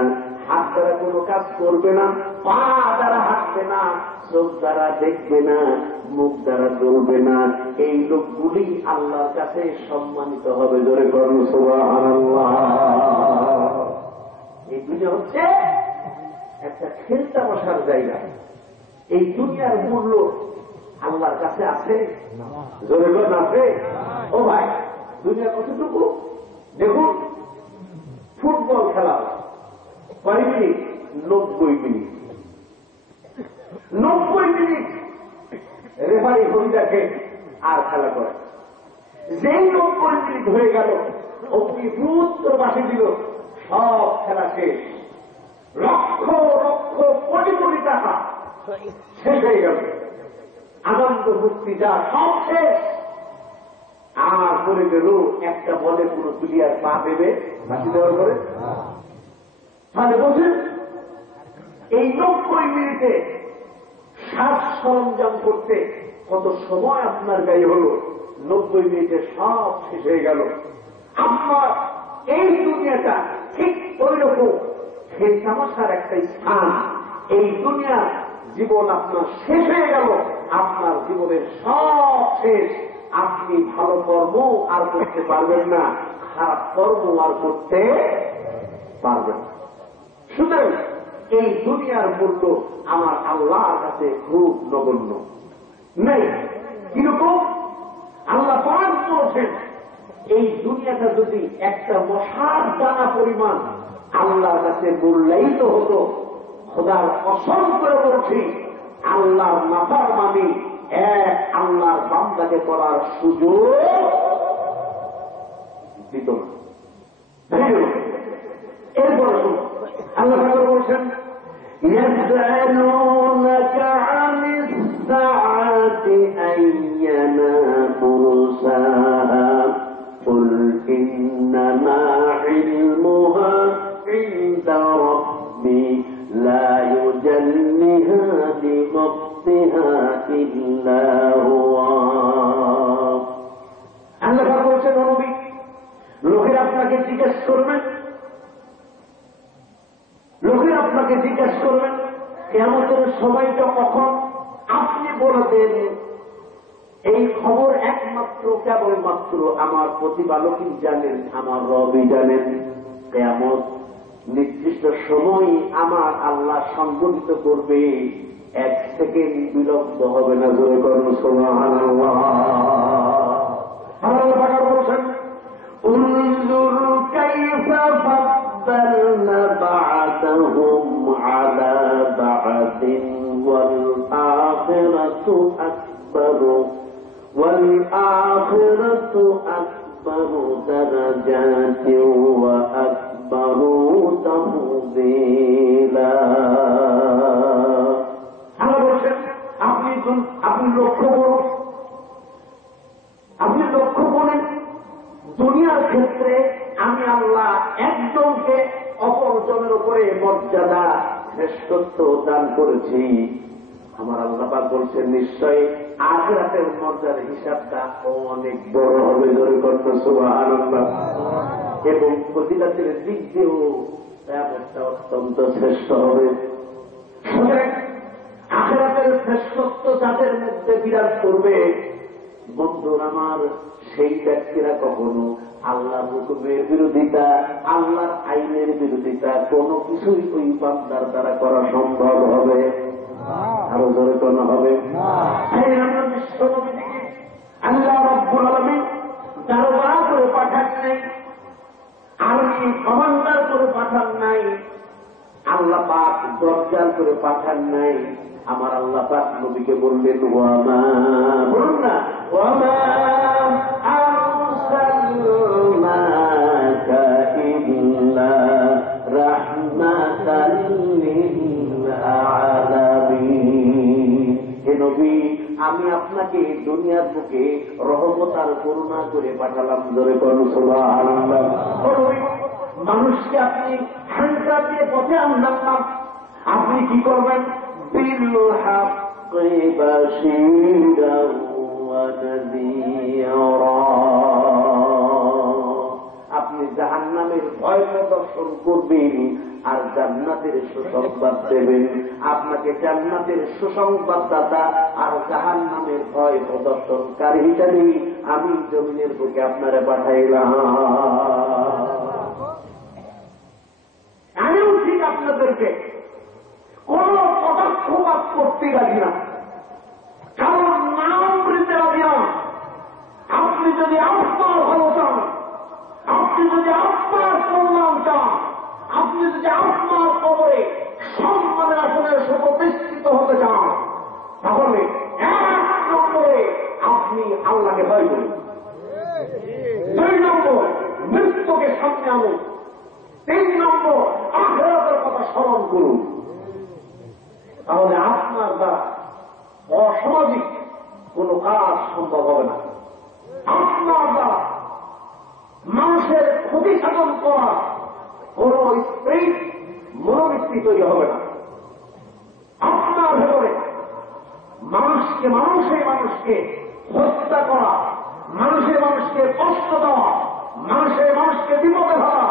হাত দ্বারা কোনো কাজ করবে না, পা দ্বারা হাঁটবে না, চোখ দ্বারা দেখবে না, মুখ দ্বারা চলবে না। এই লোকগুলি আল্লাহর কাছে সম্মানিত হবে। জোরে করুন সুবহানাল্লাহ। এই দুনিয়া হচ্ছে একটা খেলতা বসার জায়গা। এই দুনিয়ার মূল্য আল্লাহর কাছে আছে? জোরে বলুন আছে? ও ভাই, দুনিয়া কতটুকু দেখুন, ফুটবল খেলা কয় মিনিট? 90 মিনিট। 90 মিনিট রেফারি ঘড়ি দেখে আর খেলা করে। যেই 90 মিনিট হয়ে গেল, অগ্নি পুত্র বাসি দিল, সব খেলা শেষ, লক্ষ লক্ষ কোটি কোটি টাকা শেষ হয়ে গেল, আনন্দ মুক্তি যা সব শেষ। আর বলে গেল একটা বলে পুরো প্লেয়ার পা দেবে বাকি দেওয়ার পরে। তাহলে বলছেন এই 90 মিনিটে শ্বাস সরঞ্জাম করতে কত সময় আপনার ব্যয় হল? 90 মিনিটে সব শেষ হয়ে গেল। আপনার এই দুনিয়াটা ঠিক ওই রকম খেলতামাশার একটা স্থান। এই দুনিয়ার জীবন আপনার শেষ হয়ে গেল, আপনার জীবনের সব শেষ। আপনি ভালো কর্ম আর করতে পারবেন না, খারাপ কর্ম আর করতে পারবেন না। সুতরাং এই দুনিয়ার মূল্য আমার আল্লাহর কাছে খুব নগণ্য নেই। কিরকম? আল্লাহ পাক বলেছেন এই দুনিয়াটা যদি একটা মশার দানা পরিমাণ আল্লাহর কাছে মূল্যায়িত হতো, খোদার কসম করে বলছি আল্লাহর নাফরমানি এক আল্লাহর বান্দাকে করার সুযোগ দিত না। এরপরে আল্লাহ বলছেন يسألونك عن الساعة ينام مرساها قل إنما علمها عند ربي لا يجلها لوقتها إلا هو আল্লাহ বলছেন নবী লোকেরা আপনাকে জিজ্ঞেস করবেন কিয়ামতের সময়টা কখন আপনি বলে দেন এই খবর একমাত্র কেবলমাত্র আমার প্রতিপালকই জানেন, আমার রবই জানেন। কিয়ামত নির্দিষ্ট সময় আমার আল্লাহ সংঘটিত করবে, 1 সেকেন্ড বিলম্ব হবে না। জোরে করুন সুবহানাল্লাহ। আল্লাহ পাক বলেন উনজুর কাইফা ফাদ্দালনা বা'দাহুম আলা বা'দিন ওয়াল আখিরাতু আকবারু দারাজাতিন ওয়া আকবারু তাফদীলা। আল্লাহ বলেন আপনি লক্ষ্য করুন দুনিয়ার ক্ষেত্রে আমি আল্লাহ একজনকে অপরজনের উপরে মর্যাদা শ্রেষ্ঠত্ব দান করেছি। আমার আল্লাহ পাক বলছেন নিশ্চয়ই আখিরাতের মর্যাদার হিসাবটা অনেক বড় হবে। জোরে করতে সুবহানাল্লাহ। এবং ফজিলতের দিক দিয়েও ব্যাপারটা অত্যন্ত শ্রেষ্ঠ হবে। আখিরাতের শ্রেষ্ঠত্ব যাদের মধ্যে বিরাজ করবে বন্ধুর আমার, সেই ব্যক্তিরা কখনো আল্লাহর হুকুমের বিরোধিতা, আল্লাহর আইনের বিরোধিতা কোনো কিছুই ওই বান্দার দ্বারা করা সম্ভব হবে আরো জোরে কোনো হবে। আল্লাহ রাব্বুল আলামিন দরবার করে পাঠান নাই, আর্মি কমান্ডার করে পাঠান নাই, আল্লাহ পাক দরজাল করে পাঠান নাই। আমার আল্লাহ পাক নবীকে বললেন ওয়ামা, বলুন না ওয়ামা আরসালনাকা ইল্লা রাহমাতাল লিল আলামিন। হে নবী, আমি আপনাকে দুনিয়ার বুকে রহমত আর করুণা করে পাঠালাম। ধরে করুন সুবহানাল্লাহ। মানুষকে আপনি হাঙ্কা দিয়ে পথে আনলাম না, আপনি কি করবেন? বিলহাক্কি বাশীরান ওয়া নাযীরা। আপনি জাহান্নামের ভয় প্রদর্শন করবেন আর জান্নাতের সুসংবাদ দেবেন। আপনাকে জান্নাতের সুসংবাদদাতা আর জাহান্নামের ভয় প্রদর্শনকারী হিসেবে আমি জমিনের বুকে আপনারা পাঠাইলাম। আমিও ঠিক আপনাদেরকে কোন পদার্থবাদ করতে রাজি না, কারণ নাম বৃদ্ধে রাজি না। আপনি যদি আপনার ভালো চান, আপনি যদি আপনার কল্যাণ চান, আপনি যদি আপনার কবরে সম্মানের আসনে সুপ্রতিষ্ঠিত হতে চান, তাহলে 1 নম্বরে আপনি আল্লাহকে ভয় করুন, 2 নম্বর মৃত্যুকে সামনে আনুন, 3 নম্বর আখিরাতের কথা স্মরণ করুন। তাহলে আপনার দ্বারা অসামাজিক কোন কাজ সম্ভব হবে না। আপনার দ্বারা মানুষের ক্ষতি সাধন করা কোন স্প্রিট মনোবৃত্তি তৈরি হবে না। আপনার ভেতরে মানুষকে হত্যা করা, মানুষকে কষ্ট দেওয়া, মানুষকে বিপদে ফেলা,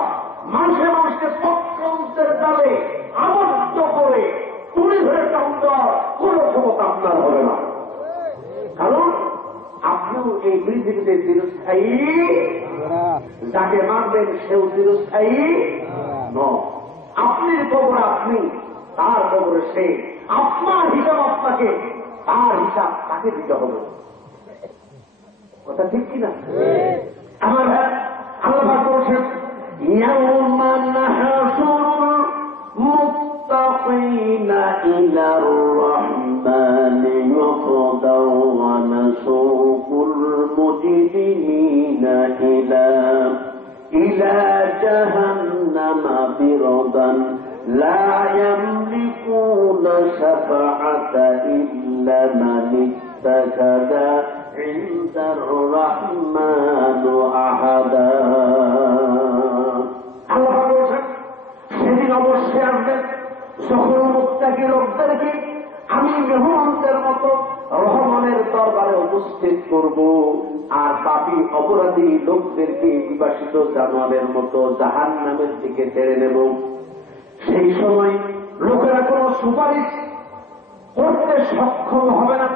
মানুষকে চক্রান্তের জালে আবদ্ধ করে তুলে ধরে টান দেওয়ার কোন ক্ষমতা আপনার হবে না। কারণ আপনিও এই পৃথিবীতে চিরস্থায়ী, যাকে মানবেন সেও চিরস্থায়ী নয়। আপনি কবর আপনি, তার কবরে সে। আপনার হিসাব আপনাকে, তার হিসাব তাকে দিতে হবে। কথা ঠিক কিনা? আমার আল্লাহ বলছেন ইয়াউমা নাহশুরুল মুত্তাকিনা ইলার রাহমানি ওয়াফদাও ওয়া নাসুকুল মুজরিমিনা ইলা জাহান্নামা বিরদান لا يملكون شفاعة إلا من اتخذ عند الرحمن أحدا আল্লাহ বলেছেন সেদিন অবশ্যই আসবেন যখন মুত্তাকি লোকদেরকে আমি মেহমানদের মতো রহমানের দরবারে উপস্থিত করব, আর পাপী অপরাধী লোকদেরকে বিবাসিত জানোয়ারের মতো জাহান্নামের দিকে ছেড়ে নেব। সেই সময় লোকেরা কোনো সুপারিশ করতে সক্ষম হবে না,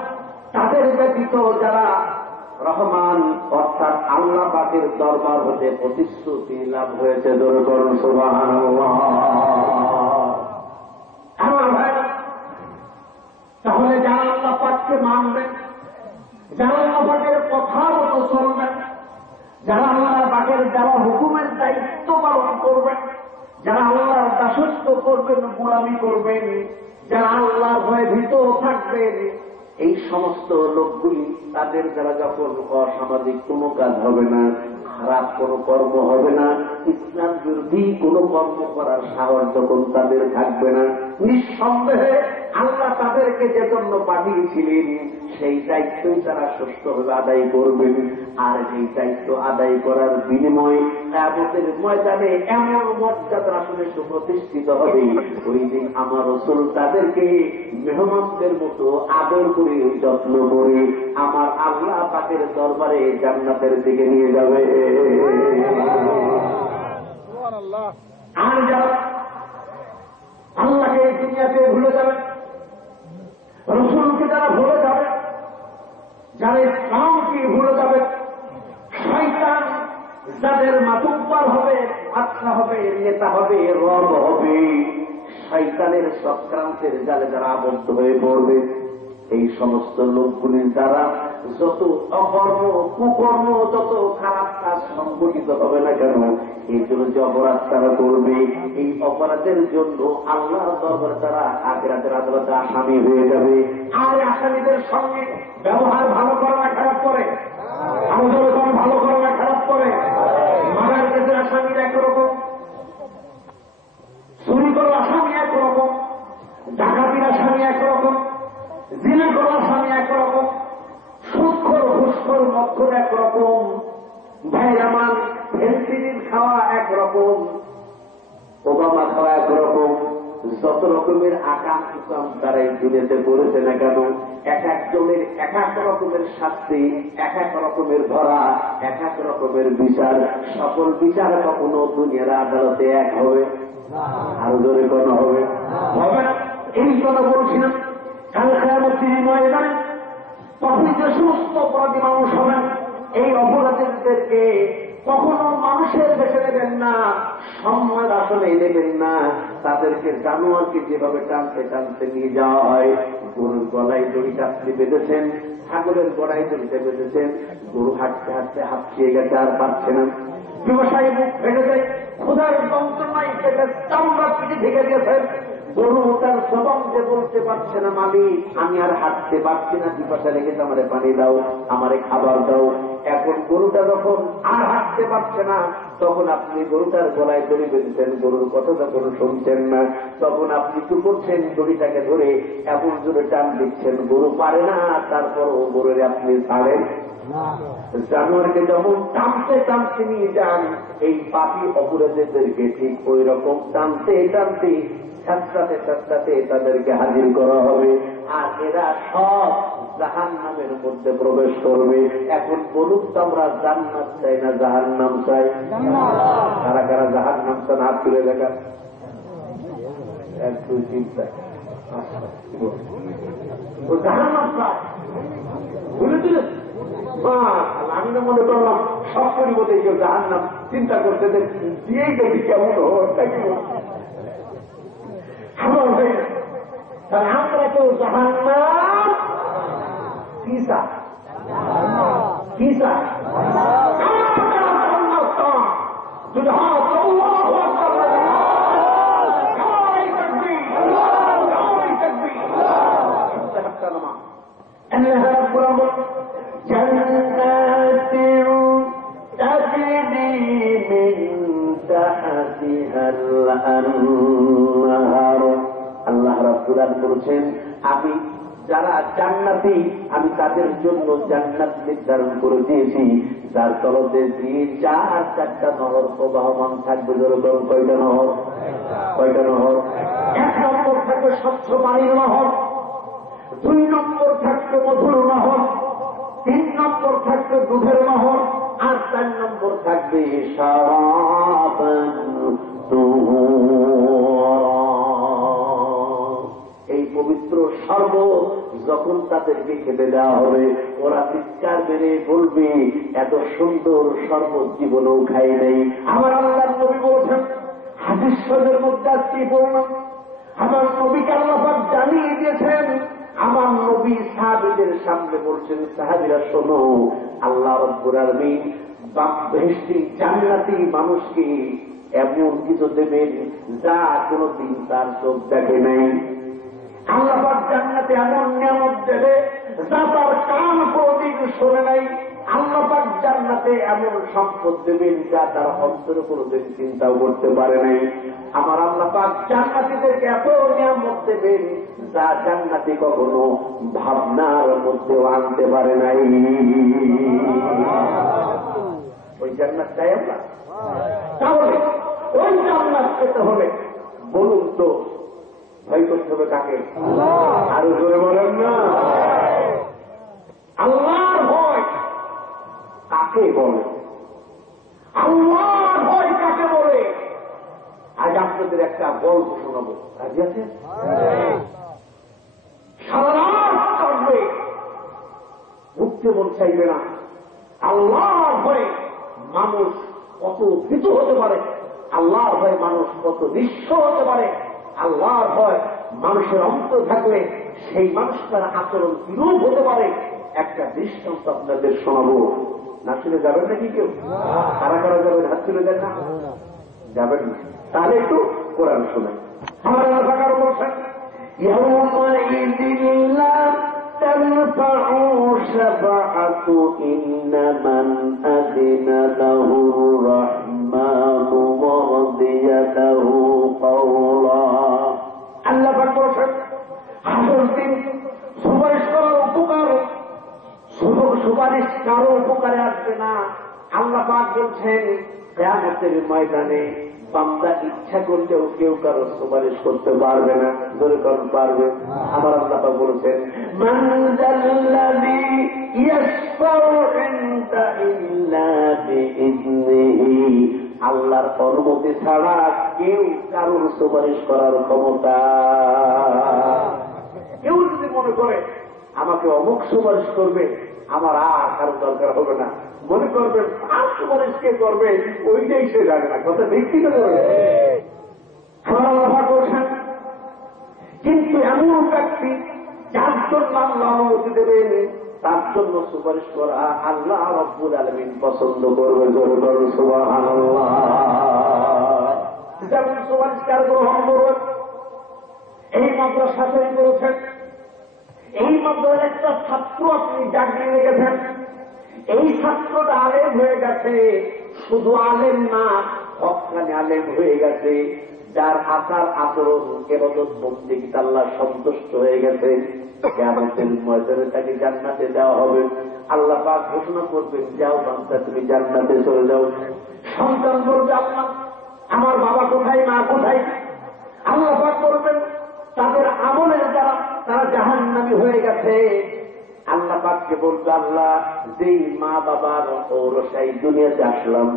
তাদের ব্যতীত যারা রহমান অর্থাৎ আল্লাহ পাকের দরবার হতে প্রতিশ্রুতি লাভ হয়েছে। জোরে করুন সুবহানাল্লাহ। আমার ভাইরা, তাহলে যারা আল্লাহ পাককে মানবেন, যারা আল্লাহ পাকের কথা মতো চলবেন, যারা আল্লাহ পাকের যারা হুকুমের দায়িত্ব পালন করবেন, যারা আল্লাহর দাসত্ব করবেন, গোলামি করবেন, যারা আল্লাহর ভয়ে ভীত থাকবেন, এই সমস্ত লোকগুলি তাদের দ্বারা যখন অসামাজিক কোনো কাজ হবে না, খারাপ কোনো কর্ম হবে না, ইসলাম বিরোধী কোনো কর্ম করার সাহস যখন তাদের থাকবে না, নিঃসন্দেহে আল্লাহ তাদেরকে যে জন্য পাঠিয়েছিলেন সেই দায়িত্বই তারা সুষ্ঠুভাবে আদায় করবেন। আর এই দায়িত্ব আদায় করার বিনিময়ে কিয়ামতের ময়দানে এমন মর্যাদা আসলে সুপ্রতিষ্ঠিত হবে, ওই দিন আমার রাসূল তাদেরকে মেহমানদের মতো আদর করে যত্ন করে আমার আল্লাহ পাকের দরবারে জান্নাতের দিকে নিয়ে যাবে। আর যারা আল্লাহকে এই দুনিয়াতে ভুলে যাবে, রাসূলকে যারা ভুলে যাবে, যারা ইসলামকে ভুলে যাবে, শয়তান যাদের মাতুব্বার হবে, বাদশা হবে, নেতা হবে, রব হবে, শয়তানের চক্রান্তের জালে যারা আবদ্ধ হয়ে পড়বে, এই সমস্ত লোকগুলির দ্বারা যত অকর্ম কুকর্ম যত খারাপ কাজ সংগঠিত হবে না কেন, এই জন্য যে অপরাধ তারা করবে, এই অপরাধের জন্য আল্লাহর দরবারে তারা আখিরাতের আদালতে আসামি হয়ে যাবে। আর আসামিদের সঙ্গে ব্যবহার ভালো করে না খারাপ করে, আমাদের ভালো করে না খারাপ করে। মারার কেসের আসামির একরকম, চুরি করার আসামি একরকম, ডাকাতির আসামি একরকম, জিনা করার আসামি একরকম, সুৎখোর ঘুষখোর মদখোর একরকম, ভাইরামান ফেন্সিডিল খাওয়া একরকম, ওবামা খাওয়া একরকম, যত রকমের আকাম কুকাম তারা এই দুনিয়াতে করেছে না কেন, এক একজনের এক এক রকমের শাস্তি, এক এক রকমের ধরা, এক এক রকমের বিচার। সকল বিচার কখনো দুনিয়ার আদালতে এক হবে? আরো জোরে কোনো হবে? হবে না। এই কথা বলছিলাম, কাল কিয়ামতের ময়দানে তখন যে সমস্ত অপরাধী মানুষ হবেন, এই অপরাধীদেরকে কখনো মানুষের বেছে নেবেন না, সম্মান আসলে নেবেন না, তাদেরকে জানোয়ারকে যেভাবে টানতে টানতে নিয়ে যাওয়া হয়, গরুর গলায় দড়িটা আপনি বেঁধেছেন, ছাগলের গলায় দড়িটা বেঁধেছেন, গরু হাঁটতে হাঁটতে হাঁপিয়ে গেছে, আর পারছে না, ব্যবসায়ী মুখ ফেটে যায়, ক্ষুধার যন্ত্রণায় সেটা চামড়া পিঠে থেকে দিয়েছেন, গরু তার সবং যে বলতে পারছে না, মালিক আমি আর হাঁটতে পারছি না, পিপাসা লেগেছে, আমারে পানি দাও, আমারে খাবার দাও। এখন গরুটা যখন আর হাঁটতে পারছে না, তখন আপনি গরুটার গলায় দড়ি বেঁধেছেন, গরুর কথা যখন শুনছেন না, তখন আপনি কি করছেন, দড়িটাকে ধরে এমন জোরে টান দিচ্ছেন, গরু পারে না, তারপরও গরুরে আপনি ছাড়েন। জানোয়ারকে যখন টানতে টানতে নিয়ে যান, এই পাপী অপরাধীদেরকে ঠিক ওই রকম টানতে টানতে সাতটাতে সাতটাতে তাদেরকে হাজির করা হবে, আর এরা সব জাহান্নামের মধ্যে প্রবেশ করবে। এখন বলুক তো আমরা জান্নাত চাই না জাহান্নাম চাই? কারা কারা জাহান্নাম চান হাত তুলে দেখা? 1 2 3 4 ও জাহান্নাম চায় বলে দিলে, আমি না মনে করলাম সব পরিবর্তে কেউ জাহান্নাম চিন্তা করতে দিয়েই দেখি কেমন আমরা কেউ জাহান্নাম কিসা কিসা যদি جنات تجري من تحتها الأنهار আল্লাহ রাব্বুল আলামিন বলেছেন আমি যারা জান্নাতি আমি তাদের জন্য জান্নাত নির্ধারণ করে দিয়েছি যার তলতে দিয়ে 4-4টা নহর প্রবাহমান থাকবে। যেরকম কয়টা নহর? এক নম্বর থাকবে স্বচ্ছ পানির নহর, 2 নম্বর থাকবে মধুর নহর, 3 নম্বর থাকবে দুধের নহর, আর 4 নম্বর থাকবে শারাবান তুহুরা। এই পবিত্র শরবত যখন তাদেরকে খেতে দেওয়া হবে ওরা চিৎকার মেরে বলবে এত সুন্দর শরবত জীবনেও খাই নাই। আমার আল্লাহর নবী বলেছেন হাদিস শরীফের মধ্যে কি বললাম, আমার নবীকে আল্লাহ পাক জানিয়ে দিয়েছেন। আমার নবী সাহাবীদের সামনে বলছেন সাহাবীরা শোনো, আল্লাহ রাব্বুল আলামিন বেহেশতি জান্নাতি মানুষকে এমন কিছু দেবেন যা কোনদিন তার চোখ দেখে নাই। আল্লাহ পাক জান্নাতে এমন নিয়ামত দেবে যা তার কান কোনদিন শোনে নাই। আল্লাহ পাক জান্নাতে এমন সম্পদ দেবেন যা তার অন্তরে কোনদিন চিন্তাও করতে পারে নাই। আমার আল্লাহ পাক জান্নাতীদেরকে এত নিয়ামত দেবেন যা জান্নাতি কখনো ভাবনার মধ্যেও আনতে পারে নাই। ওই জান্নাত চাই আমরা, তাহলে ওই জান্নাত পেতে হলে বলুন তো ভয় করতে হবে কাকে? আরো জোরে বলেন না। আল্লাহর ভয় কাকে বলে? আল্লাহর ভয় কাকে বলে? আজ আপনাদের একটা গল্প শোনাবো, রাজি আছে? সারা রাত কাটবে, উঠতে মন চাইবে না। আল্লাহর ভয়ে মানুষ কত ভীতু হতে পারে, আল্লাহর ভয়ে মানুষ কত নিঃস্ব হতে পারে, আল্লাহর ভয় মানুষের অন্তর থাকলে সেই মানুষটার আচরণ বিরূপ হতে পারে। একটা দৃষ্টান্ত আপনাদের শোনাবো, না শুনে যাবেন নাকি কেউ? কারা কারা যাবেন? হাত তুলে দেন না, যাবেন না? তাহলে একটু কোরআন শোনেন। আমার আল্লাহ বলছেন يومئذ لا تنفع الشفاعة إلا من أذن له الرحمن ورضي له قولا। আল্লাহ পাক বলেছেন হাসর দিন সুপারিশ করার উপকার, সুপারিশ কারো উপকারে আসবে না। আল্লাহ পাক বলছেন কিয়ামতের ময়দানে বান্দা ইচ্ছা করলেও কেউ কারো সুপারিশ করতে পারবে না। জোরে কোন পারবে? আমার আল্লাহ পাক বলেছেন মান যাল্লাযী ইয়াশফাউ ইনদা ইল্লা বিইذনিহি, আল্লাহর অনুমতি ছাড়া কেউ কারোর সুপারিশ করার ক্ষমতা। কেউ যদি মনে করে আমাকে অমুক সুপারিশ করবে, আমার আর কারো দরকার হবে না, মনে করবেন আর সুপারিশ কে করবে ওইটাই সে জানে না। কথা দেখি তো করছেন। কিন্তু এমন ব্যক্তি যার জন্য আল্লাহ অনুমতি দেবেন তার জন্য সুপারিশ করা আল্লাহ রাব্বুল আলামিন পছন্দ করবে। জোরে বলুন সুবহানাল্লাহ। যেমন সুপারিশ কার গ্রহণ করবেন? এই মাদ্রাসা তৈরি করেছেন, এই মাদ্রাসার একটা ছাত্র আপনি জাগিয়ে রেখেছেন, এই ছাত্রটা আলেম হয়ে গেছে, শুধু আলেম না হক্কানি আলেম হয়ে গেছে, যার আচার আচরণ ইবাদত বন্দেগী আল্লাহ সন্তুষ্ট হয়ে গেছে। কিয়ামতের ময়দানে তাকে জান্নাতে দেওয়া হবে। আল্লাহ পাক ঘোষণা করবেন যাও বান্দা তুমি জান্নাতে চলে যাও। সন্তান বলবে আল্লাহ আমার বাবা কোথায়, মা কোথায়? আল্লাহ পাক বলবেন তাদের আমলের দ্বারা তারা জাহান্নামী হয়ে গেছে। আল্লাহ পাককে বলতো আল্লাহ যেই মা বাবার ঔরসাই দুনিয়াতে আসলাম,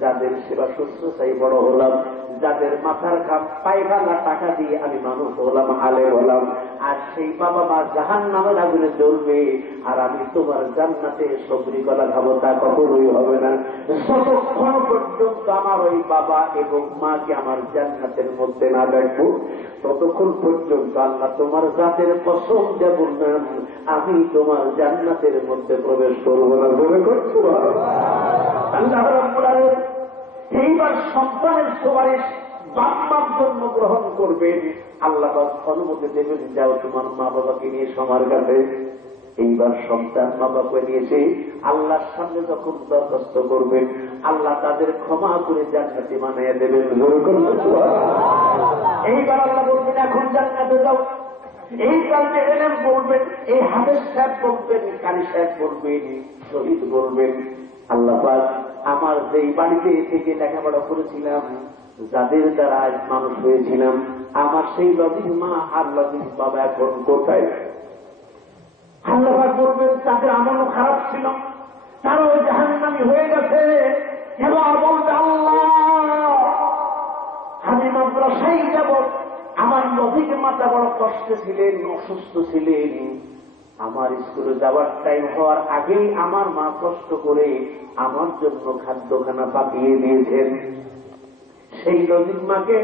যাদের সেবা শুশ্রূষায় বড় হলাম, যাদের মাথার ঘাম পায়খানা টাকা দিয়ে আমি মানুষ হলাম, আলেম হলাম, আর সেই বাবা মা জাহান্নামের আগুনে জ্বলবে, আর আমি তোমার জান্নাতে সবরি করা খাবো, তা কখনোই হবে না। যতক্ষণ পর্যন্ত আমার ওই বাবা এবং মাকে আমার জান্নাতের মধ্যে না দেখবো ততক্ষণ পর্যন্ত আল্লাহ তোমার জাতের কসম দেব না আমি তোমার জান্নাতের মধ্যে প্রবেশ করবো না। মনে করছো আল্লাহ রাব্বুল আলামিন এইবার সন্তানের সুপারিশ বাপ মার জন্য গ্রহণ করবেন। আল্লাহ অনুমতি দেবেন যাও তোমার মা বাবাকে নিয়ে সবার কাছে। এইবার সন্তান মা বাবা নিয়েছে আল্লাহর সামনে যখন দরখাস্ত করবেন, আল্লাহ তাদের ক্ষমা করে জান্নাতে বানিয়ে দেবেন। এইবার আল্লাহ বলবেন এখন জান্নাতে যাও। এই কারণে এলেন বলবেন, এই হাফেজ সাহেব বলবেন, কারি সাহেব বলবেন, শহীদ বলবেন, আল্লাহ পাক আমার যেই বাড়িতে থেকে লেখাপড়া করেছিলাম, যাদের দ্বারা আজ মানুষ হয়েছিলাম, আমার সেই লজিক মা আর লজিক বাবা এখন কোথায়? আল্লাহ পাক বলবেন তাদের আমলও খারাপ ছিল, তারা ওই জাহান্নামী হয়ে গেছে। এবার বলবে আল্লাহ আমি মাদ্রাসায় যাব, আমার নবীর মাতা বড় কষ্টে ছিলেন, অসুস্থ ছিলেন, আমার স্কুলে যাওয়ার টাইম হওয়ার আগেই আমার মা কষ্ট করে আমার জন্য খাদ্যখানা পাঠিয়ে দিয়েছেন। সেই নবীর মাকে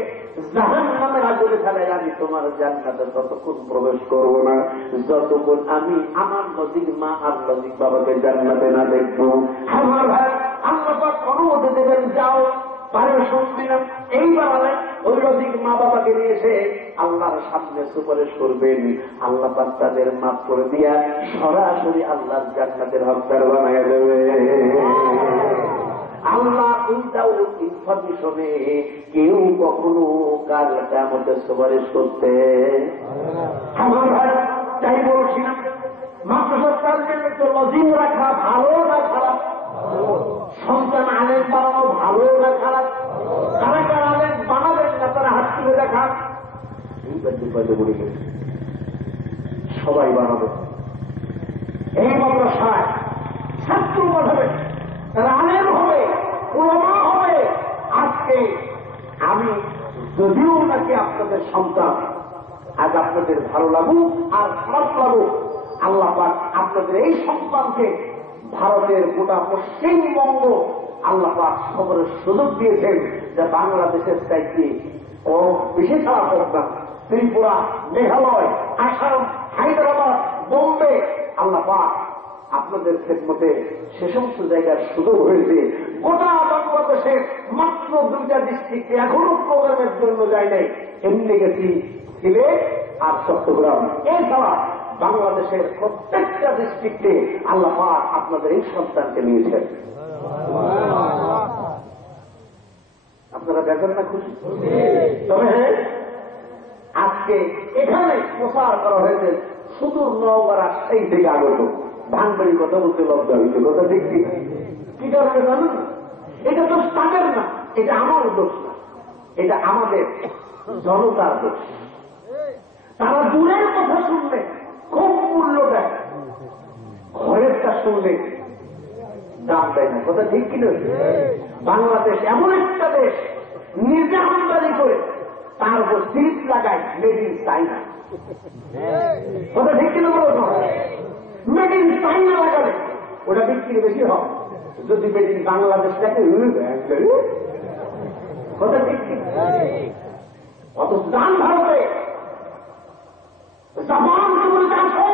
জাহান্নামের আগুনে ফেলায় আমি তোমার জান্নাতে ততক্ষণ প্রবেশ করব না যতক্ষণ আমি আমার নবীর মা আর নবীর বাবাকে জান্নাতে না দেখবো। আমার ভাই আল্লাহ পাক অনুমতি দেবেন, যাও। পারমিশন দিলাম। এইবার ওই নবীর মা বাবাকে নিয়ে এসে আল্লাহর সামনে সুপারিশ করবেন, আল্লাহ পাক তাদের মাফ করে দিয়া সরাসরি আল্লাহর জান্নাতের হকদার বানায় দেবে। আল্লাহ উইদাউ ইনফরমেশনে কেউ কখনো কাল কিয়ামতে সুপারিশ করতে। আমার ভাই তাই বলছিলাম, মাদ্রাসার তালিমে তো লজিম রাখা ভালো না খারাপ? সন্তান আলেম বানানো ভালো না খারাপ? কারা কারা আলেম বানাবেন না তারা হাত তুলে দেখান। সবাই বানাবে এই মাদ্রাসায়, ছাত্র বানাবে, তারা আলেম হবে, উলামা হবে। আজকে আমি যদিও নাকি আপনাদের সন্তান, আজ আপনাদের ভালো লাগুক আর খারাপ লাগুক, আল্লাহ পাক আপনাদের এই সন্তানকে ভারতের গোটা পশ্চিমবঙ্গ আল্লাহ পাক সবরের সুযোগ দিয়েছেন, যা বাংলাদেশের চাইতে বেশি খারাপ হোক না। ত্রিপুরা, মেঘালয়, আসাম, হায়দ্রাবাদ, বোম্বে, আল্লাহ পাক আপনাদের খেদমতে সে সমস্ত জায়গার সুযোগ হয়েছে। গোটা বাংলাদেশের মাত্র 2টা ডিস্ট্রিক্টে এখনো প্রোগ্রামের জন্য যায় নাই, এমনি গেছি সিলেট আর চট্টগ্রাম। এছাড়া বাংলাদেশের প্রত্যেকটা ডিস্ট্রিক্টে আল্লাহ পাক আপনাদের এই সন্তানকে নিয়েছেন। আপনারা দেখেন না খুশি? তবে হ্যাঁ, আজকে এখানে প্রচার করা হয়েছে সুদূর নওগাঁ, রাজশাহী থেকে আগত। ধানবাড়ির কথা বলতে লজ্জা হয়েছে, কথা দেখছি কি কারণে জানেন? এটা তো তাদের না, এটা আমার দোষ না, এটা আমাদের জনতার দোষ। তারা দূরের কথা শুনলে খুব মূল্য দেয়, ঘরেরটা শুনলে দাম দেয় না, কথা ঠিক কিনা? বাংলাদেশ এমন একটা দেশ, নিজে আমদানি করে তার উপর সিট লাগায় মেড ইন চাইনা, কথা ঠিক কিনা? বলো মেড ইন চাইনা লাগালে ওটা বিক্রি বেশি হবে, যদি মেড ইন বাংলাদেশ থাকে কথা ঠিক কিনা? অত দাম ভারতে জাপানকে বলে আসো,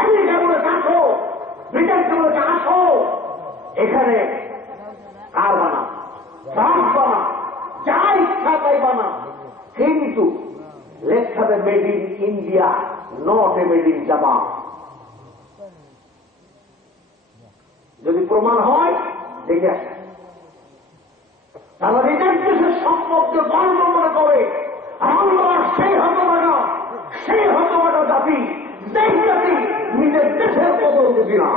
আমেরিকা বলে আসো, ব্রিটেনকে বলে আসো, এখানে আর বানা, ফ্রান্স বানা, যা ইচ্ছা তাই বানা, কিন্তু লেখাবে made in India, not a made in Japan. যদি প্রমাণ হয় দেখে আসে। তারা নিজের দেশের সম্পর্কে গর্ব মনে করে, আমরা সেই হতবাগা, সেই হতবাগা জাতি, যেই জাতি নিজের দেশের কদর বুঝি না।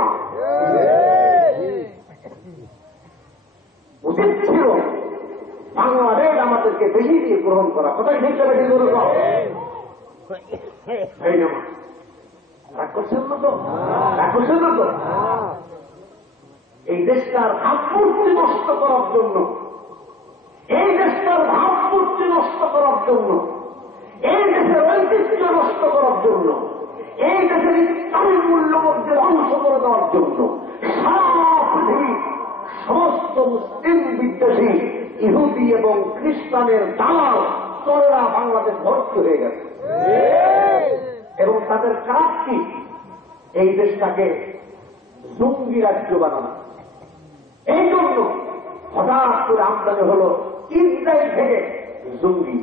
উচিত ছিল বাংলাদেশ আমাদেরকে বেশি দিয়ে গ্রহণ করা, কোথায় ঠিক বেশি গ্রহণ করা। রাগ করছেন না তো? রাগ করছেন না তো? এই দেশটার ভাবমূর্তি নষ্ট করার জন্য, এই দেশটার ভাবমূর্তি নষ্ট করার জন্য, এই দেশের ঐতিহ্য নষ্ট করার জন্য, এই দেশের ইসলামী মূল্যবোধের অংশ করে দেওয়ার জন্য সারা পৃথিবীর সমস্ত মুসলিম বিদ্বেষী ইহুদি এবং খ্রিস্টানের দালাল চোরেরা বাংলাদেশ ভর্তি হয়ে গেছে। এবং তাদের কাজ কি? এই দেশটাকে জঙ্গি রাজ্য বানানো। এই জন্য হঠাৎ করে আমদানি হল ইসরায়েল থেকে জঙ্গি।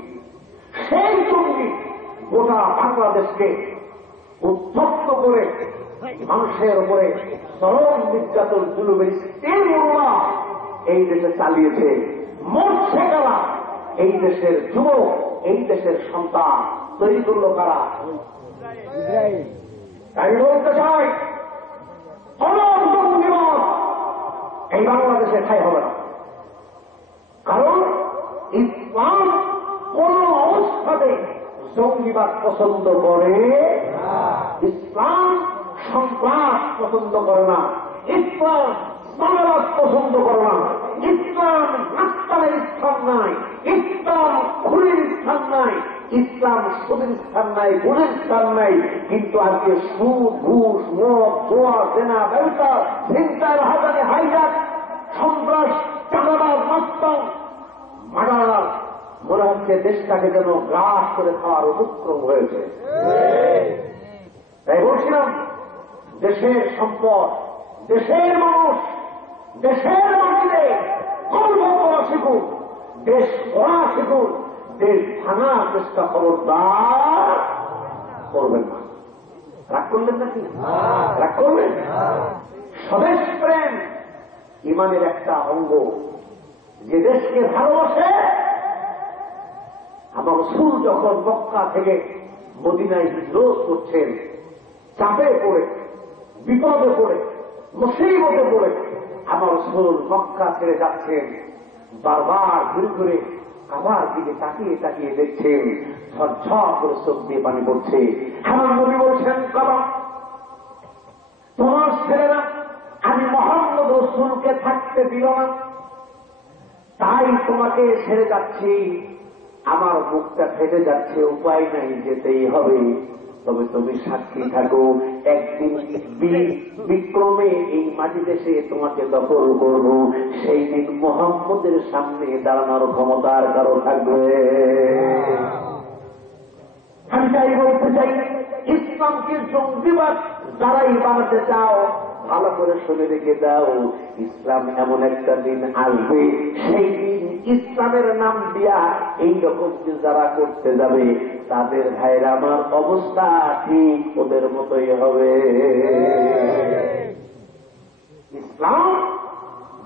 সেই জঙ্গি গোটা বাংলাদেশকে উত্তপ্ত করে মানুষের উপরে চরম নির্যাতন জুলুমের স্টিমুলা এই দেশে চালিয়েছে। মরছে কারা? এই দেশের যুবক, এই দেশের সন্তান তৈরি করলো কারা? তাই বলতে চাই, কোন জঙ্গিবাদ এই বাংলাদেশে ঠাই হবে না। কারণ ইসলাম কোন অবস্থাতে জঙ্গিবাদ পছন্দ করে? ইসলাম সন্ত্রাস পছন্দ করে না। ইসলাম সামারাত পছন্দ করে না। ইসলাম নাস্তানের স্থান নাই। ইসলাম খুনের স্থান নাই। ইসলাম সুদের স্থান নাই, গুণের স্থান নাই। কিন্তু আজকে সুদ, ঘুষ, মদ, জোয়া, জেনা, ব্যবসা, ছিনতাই, রাহাজানি, হাইজাক, সন্ত্রাস, চাঁদাবাজ, মাস্তান, মার্ডার, মনে হচ্ছে দেশটাকে যেন গ্রাস করে খাওয়ার উপক্রম হয়েছে। তাই বলছিলাম, দেশের সম্পদ, দেশের মানুষ, দেশের মাটিতে গর্ব করা শিখুন, দেশ করা শিখুন, দেশ ভাঙার চেষ্টা খবরদার করবেন না। রাগ করলেন নাকি? রাগ করবেন? স্বদেশ প্রেম ইমানের একটা অঙ্গ। যে দেশকে ভালোবাসে, আমার রাসূল যখন মক্কা থেকে মদিনায় হিজরত করছেন, চাপে পড়ে, বিপদে পড়ে, মুসিবতে পড়ে আমার রাসূল মক্কা ছেড়ে যাচ্ছেন, বারবার ঘুরে ঘুরে আবার দিকে তাকিয়ে তাকিয়ে দেখছেন, ঝরঝর করে চোখ দিয়ে পানি পড়ছে। আমার নবী বলছেন, বাবা তোমার ছেলেরা আমি মুহাম্মদ রাসূলকে থাকতে দিল না, তাই তোমাকে ছেড়ে যাচ্ছি, আমার বুকটা ফেটে যাচ্ছে, উপায় নাই, যেতেই হবে। তবে তুমি সাক্ষী থাকো, একদিন বিক্রমে এই মাটি দেশে তোমাকে দখল করব, সেই দিন মুহাম্মদের সামনে দাঁড়ানোর ক্ষমতা আর কারো থাকবে। আমি তাই বলতে চাই, ইসলামকে জঙ্গিবাদ যারাই বানাতে চাও, ভালো করে শুনে রেখে দাও, ইসলাম এমন একটা দিন আসবে, সেই দিন ইসলামের নাম দিয়া এইরকম যারা করতে যাবে, তাদের ভাইয়ের আমার অবস্থা ঠিক ওদের মতোই হবে। ইসলাম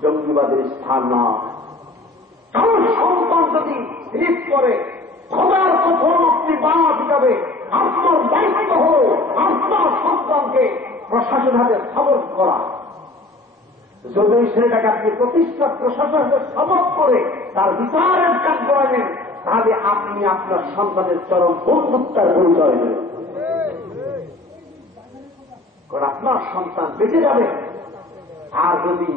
জঙ্গিবাদের স্থান না। কারণ সন্তান যদি হিত করে, খোদার প্রথম আপনি বাবা হিসাবে আপনার দায়িত্ব হল আপনার সন্তানকে প্রশাসন হাতে সবক করা। যদি সেটাকে আপনি প্রতিষ্ঠা প্রশাসন হাতে সবক করে তার বিচারের কাজ করাবেন, তাহলে আপনি আপনার সন্তানের চরম বন্ধুত্বের পরিচয় দেবেন। কারণ আপনার সন্তান বেঁচে যাবে। আর যদি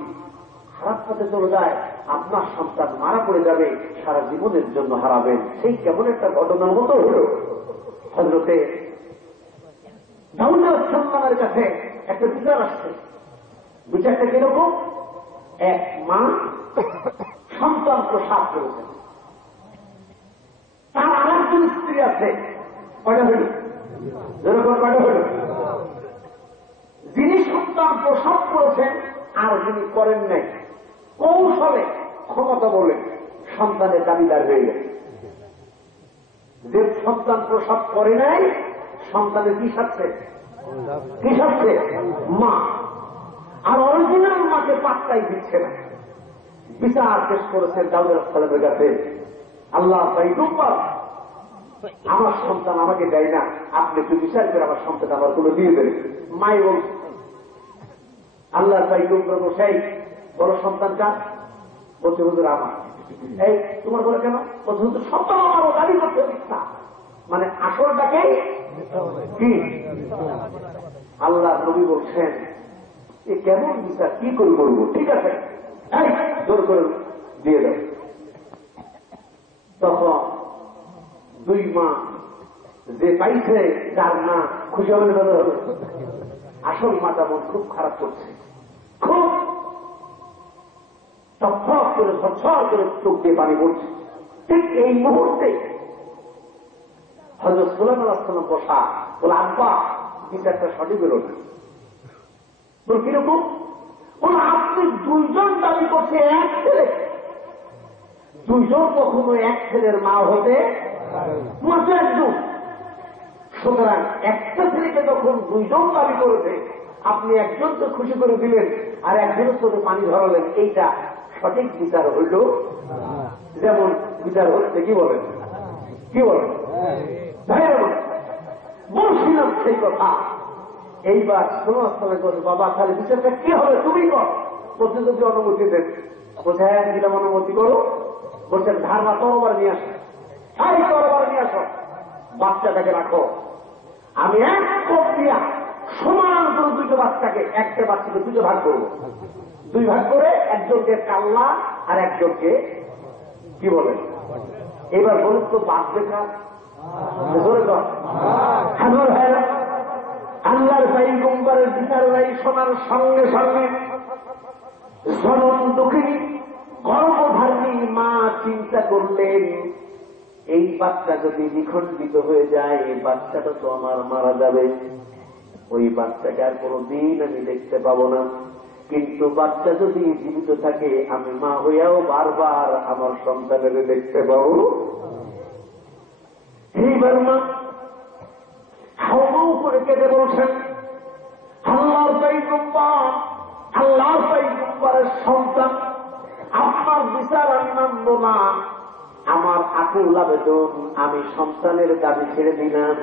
খারাপ পথে চলে যায়, আপনার সন্তান মারা পড়ে যাবে, সারা জীবনের জন্য হারাবেন। সেই কেমন একটা ঘটনার মতো হল, হযরতে দাউদ আলাইহিস সালামের কাছে একটা বিচার আসছে। বিচারটা কিরকম? এক মা সন্তান প্রসাদ করেছেন, তার আরেকজন স্ত্রী আছে, কয়টা হল? যেরকম কয়টা হল? যিনি সন্তান প্রসব করেছেন আর যিনি করেন নাই, কৌশলে ক্ষমতা বলে সন্তানের দাবিদার হয়ে গেছে। যে সন্তান প্রসব করে নাই, সন্তানের কি সাথে? কি সাথে? মা। আর অরিজিনাল মাকে পাত্তাই দিচ্ছে না। বিচার পেশ করেছেন দাউদ আলাইহিস সালামের কাছে, আল্লাহ পয়গম্বর আমার সন্তান আমাকে দেয় না, আপনি একটু বিচার করে আমার সন্তান আমার কোনো দিয়ে দেবেন। মাই বলছে, আল্লাহ পয়গম্বর বসাই বড় সন্তান কার? বলছে হুজুর আমার। এই তোমার বলে কেন? বলছে হুজুর সন্তান আমারও দাবি করতে দিচ্ছা, মানে আসলটাকে কি? আল্লাহ নবী বলছেন, এ কেমন বিচার, কি করে করবো? ঠিক আছে, জোর করে দিয়ে দাও। তখন দুই মা যে পাইছে, যার না খুশি হবে না, আসল মাতা মন খুব খারাপ করছে, খুব টপ করে ঝরঝর করে চোখ দিয়ে পানি পড়ছে। ঠিক এই মুহূর্তে হযরত সুলাইমান আলাইহিস সালাম বসা, বলে আব্বা বিচারটা সঠিক হল না। বল কিরকম? বল আপনি দুইজন দাবি করছে এক ছেলে, দুইজন কখনো এক ছেলের মা হতে মাত্র একজন। সুতরাং একটা ছেলেকে যখন দুইজন দাবি করেছে, আপনি একজনকে খুশি করে দিলেন আর একজনের চোখে পানি ধরালেন, এইটা সঠিক বিচার হইল? যেমন বিচার হচ্ছে, কি বলেন? কি বলেন ভাইয়া? বলছিলাম সেই কথা। এইবার সোনাস্থানে বলছে, বাবা তাহলে বিচারটা কি হবে, তুমি কর। বলছে যদি অনুমতি দেন। বলছে হ্যাঁ দিলাম, অনুমতি করো। বলছেন ধারবা তরবার নিয়ে আসো, তাই তরবার নিয়ে আসো, বাচ্চাটাকে রাখো। আমি এক কোপ দিয়া সমান করে দুটো বাচ্চাকে, একটা বাচ্চাকে দুটো ভাগ করবো। দুই ভাগ করে একজনকে কাল্লা আর একজনকে কি বলে। এবার বলুন তো বাঁচবে কার? আল্লাহর পয়গম্বরের বিচার নাই শোনার সঙ্গে সঙ্গে জনম দুঃখিনী গর্ভধারিণী মা চিন্তা করলেন, এই বাচ্চা যদি নিখণ্ডিত হয়ে যায়, এই বাচ্চাটা তো আমার মারা যাবে, ওই বাচ্চাকে আর কোনদিন আমি দেখতে পাবো না। কিন্তু বাচ্চা যদি জীবিত থাকে, আমি মা হইয়াও বারবার আমার সন্তানের দেখতে পাবো। এইবার মা হাওমাও করে কেঁদে বলছেন, আল্লাহর পয়গম্বর, আল্লাহর পয়গম্বরের সন্তান, আপনার বিচার আমি মানব না। আমার আকুল আবেদন, আমি সন্তানের কাছে ছেড়ে দিলাম,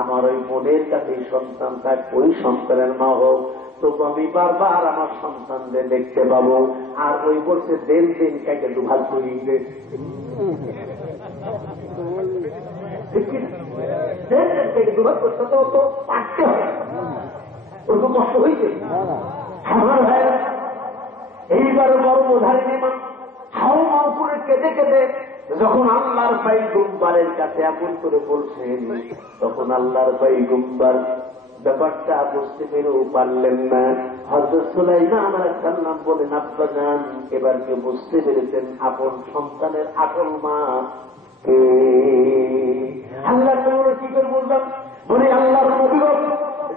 আমার ওই বোনের কাছে সন্তান থাক, ওই সন্তানের মা হোক, তবু আমি বারবার আমার সন্তানদের দেখতে পাবো। আর ওই বলছে দেন দিন কাকে দুভাগ করিয়ে দেন, দুভাগ করতে তো পারতে হবে, ওর তো কষ্ট হয়েছে। আমার ভাই এইবার গর্ভধারিণী মা হাওমা উপরে কেঁদে কেঁদে যখন আল্লাহর পয়গম্বরের কাছে এমন করে বলছেন, তখন আল্লাহর পয়গম্বর ব্যাপারটা বুঝতে পেরেও পারলেন না। হযরত সুলাইমান আলাইহিস সালাম বলেন, আব্বা জান, এবার কে বুঝতে পেরেছেন আপন সন্তানের আসল মা কে? আল্লাহ কি করে বললাম, বলে আল্লাহর নবী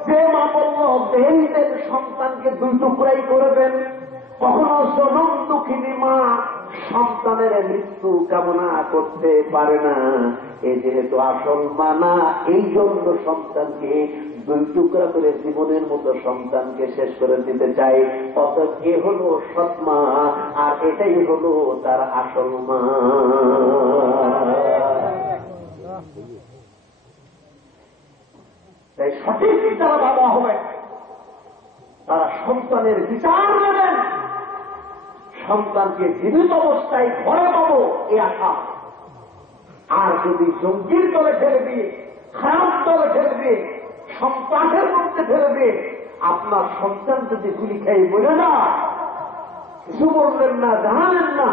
যে মা বলল বেহেশতের সন্তানকে দুই টুকরাই করে দেন, কখনো জনম দুঃখিনী মা সন্তানের মৃত্যু কামনা করতে পারে না। এ যেহেতু আসল মা না, এই জন্য সন্তানকে দুই টুকরা করে জীবনের মতো সন্তানকে শেষ করে দিতে চাই। অতএব এ হল সৎ মা, আর এটাই হল তার আসল মা। তাই সঠিক যারা বাবা হবে, তারা সন্তানের বিচার নেবেন, সন্তানকে জীবিত অবস্থায় ঘরে পাবো এ আশা। আর যদি জঙ্গির তলে ফেলে দিয়ে, খারাপ তলে ফেলে দিয়ে, সন্ত্রাসের মধ্যে ফেলে দিয়ে আপনার সন্তান যদি গুলি খেয়ে বলে না, কিছু বললেন না, জানালেন না,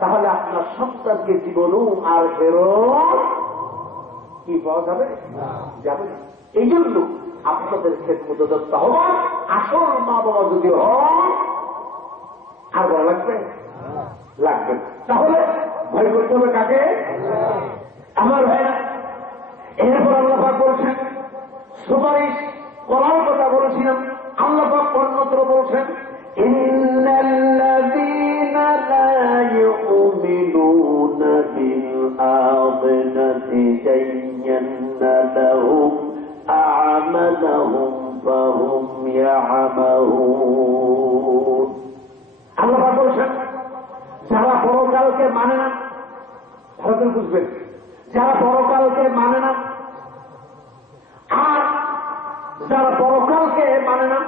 তাহলে আপনার সন্তানকে জীবনও আর ফেরত কি পাওয়া যাবে? যাবে না। এই জন্য আপনাদের ক্ষেত্রে যত হওয়া আসল মা বাবা যদি হয়, আর বলা লাগবে লাগবে। তাহলে ভয় করতে হবে কাকে? আমার ভাই। এরপর আল্লাহ পাক বলছেন, সুপারিশ করার কথা বলেছিলাম, আল্লাহ পাক অন্যত্র বলছেন, ইন্নাল্লাযীনা লা ইউমিনুনা বিল আখিরাতি যায়্যানা লাহুম আ'মালাহুম ফাহুম ইয়া'মাহুন। আল্লাহ বলছেন, যারা পরকালকে মানে না, ভালো বুঝবেন, যারা পরকালকে মানে না, আর যারা পরকালকে মানে না,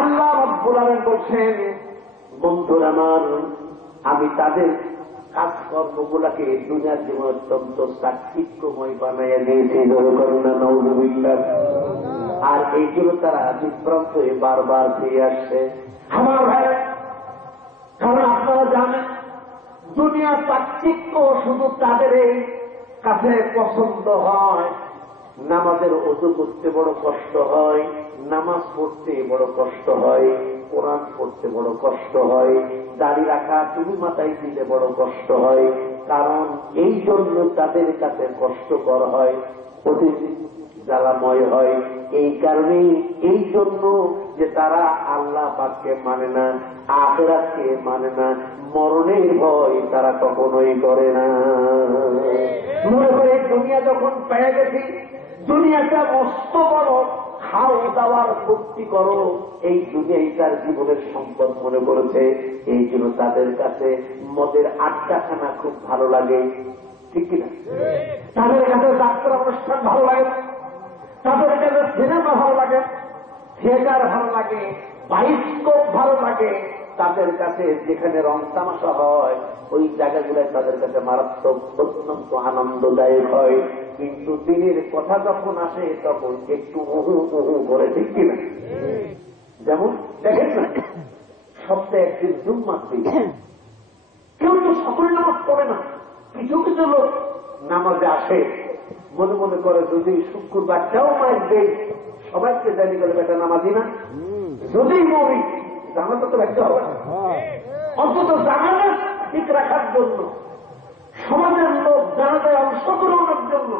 আল্লাহ রাব্বুল আলামিন বলছেন, বন্ধুরা আমার, আমি তাদের কাজকর্মগুলাকে দুনিয়ার জীবন অত্যন্ত চাকচিক্যময় বানাইয়া দিয়েছি, নাউযুবিল্লাহ। আর এইগুলো তারা বিভ্রান্ত হয়ে বারবার ফিরে আসছে। আমার ভাই, কারণ আপনারা জানেন দুনিয়া চাকচিক্য শুধু তাদের কাছে পছন্দ হয়। নামাজের ওযু করতে বড় কষ্ট হয়, নামাজ পড়তে বড় কষ্ট হয়, কোরআন পড়তে বড় কষ্ট হয়, দাড়ি রাখা টুপি মাথায় দিতে বড় কষ্ট হয়। কারণ এই জন্য তাদের কাছে কষ্টকর হয়, অতি জ্বালাময় হয়। এই কারণেই, এই জন্য যে তারা আল্লাহ পাককে মানে না, আখিরাতকে মানে না, মরণের ভয় তারা কখনোই করে না। মনে করে দুনিয়া যখন পেয়ে গেছি, দুনিয়াটা মস্ত বড় খাও দাওয়ার ভক্তি করো, এই দুনিয়াই তার জীবনের সম্পদ মনে করেছে। এই জন্য তাদের কাছে মদের আড্ডাখানা খুব ভালো লাগে, ঠিক কিনা? তাদের কাছে যাত্রা অনুষ্ঠান ভালো লাগে, তাদের কাছে সিনেমা ভালো লাগে, থিয়েটার ভালো লাগে, বায়োস্কোপ ভালো লাগে। তাদের কাছে যেখানে রং তামাশা হয় ওই জায়গাগুলোয় তাদের কাছে মারাত্মক অত্যন্ত আনন্দদায়ক হয়। কিন্তু দিনের কথা যখন আসে তখন একটু উহু উহু করে, ঠিক কিনা? যেমন দেখেন না, সপ্তাহে একদিন জুম্মার দিন কেউ তো সকলে নামাজ পড়ে না, কিছু কিছু লোক নামাজে আসে, মনে মনে করে যদি শুক্রবারটাও মায়ের দেয় সবাইকে জানি করে বেটা নামাজি না, যদি মরি জানাতে তো রাখতে হবে না, অন্তত জানাতে ঠিক রাখার জন্য, সমাজের লোক জানাতে অংশগ্রহণের জন্য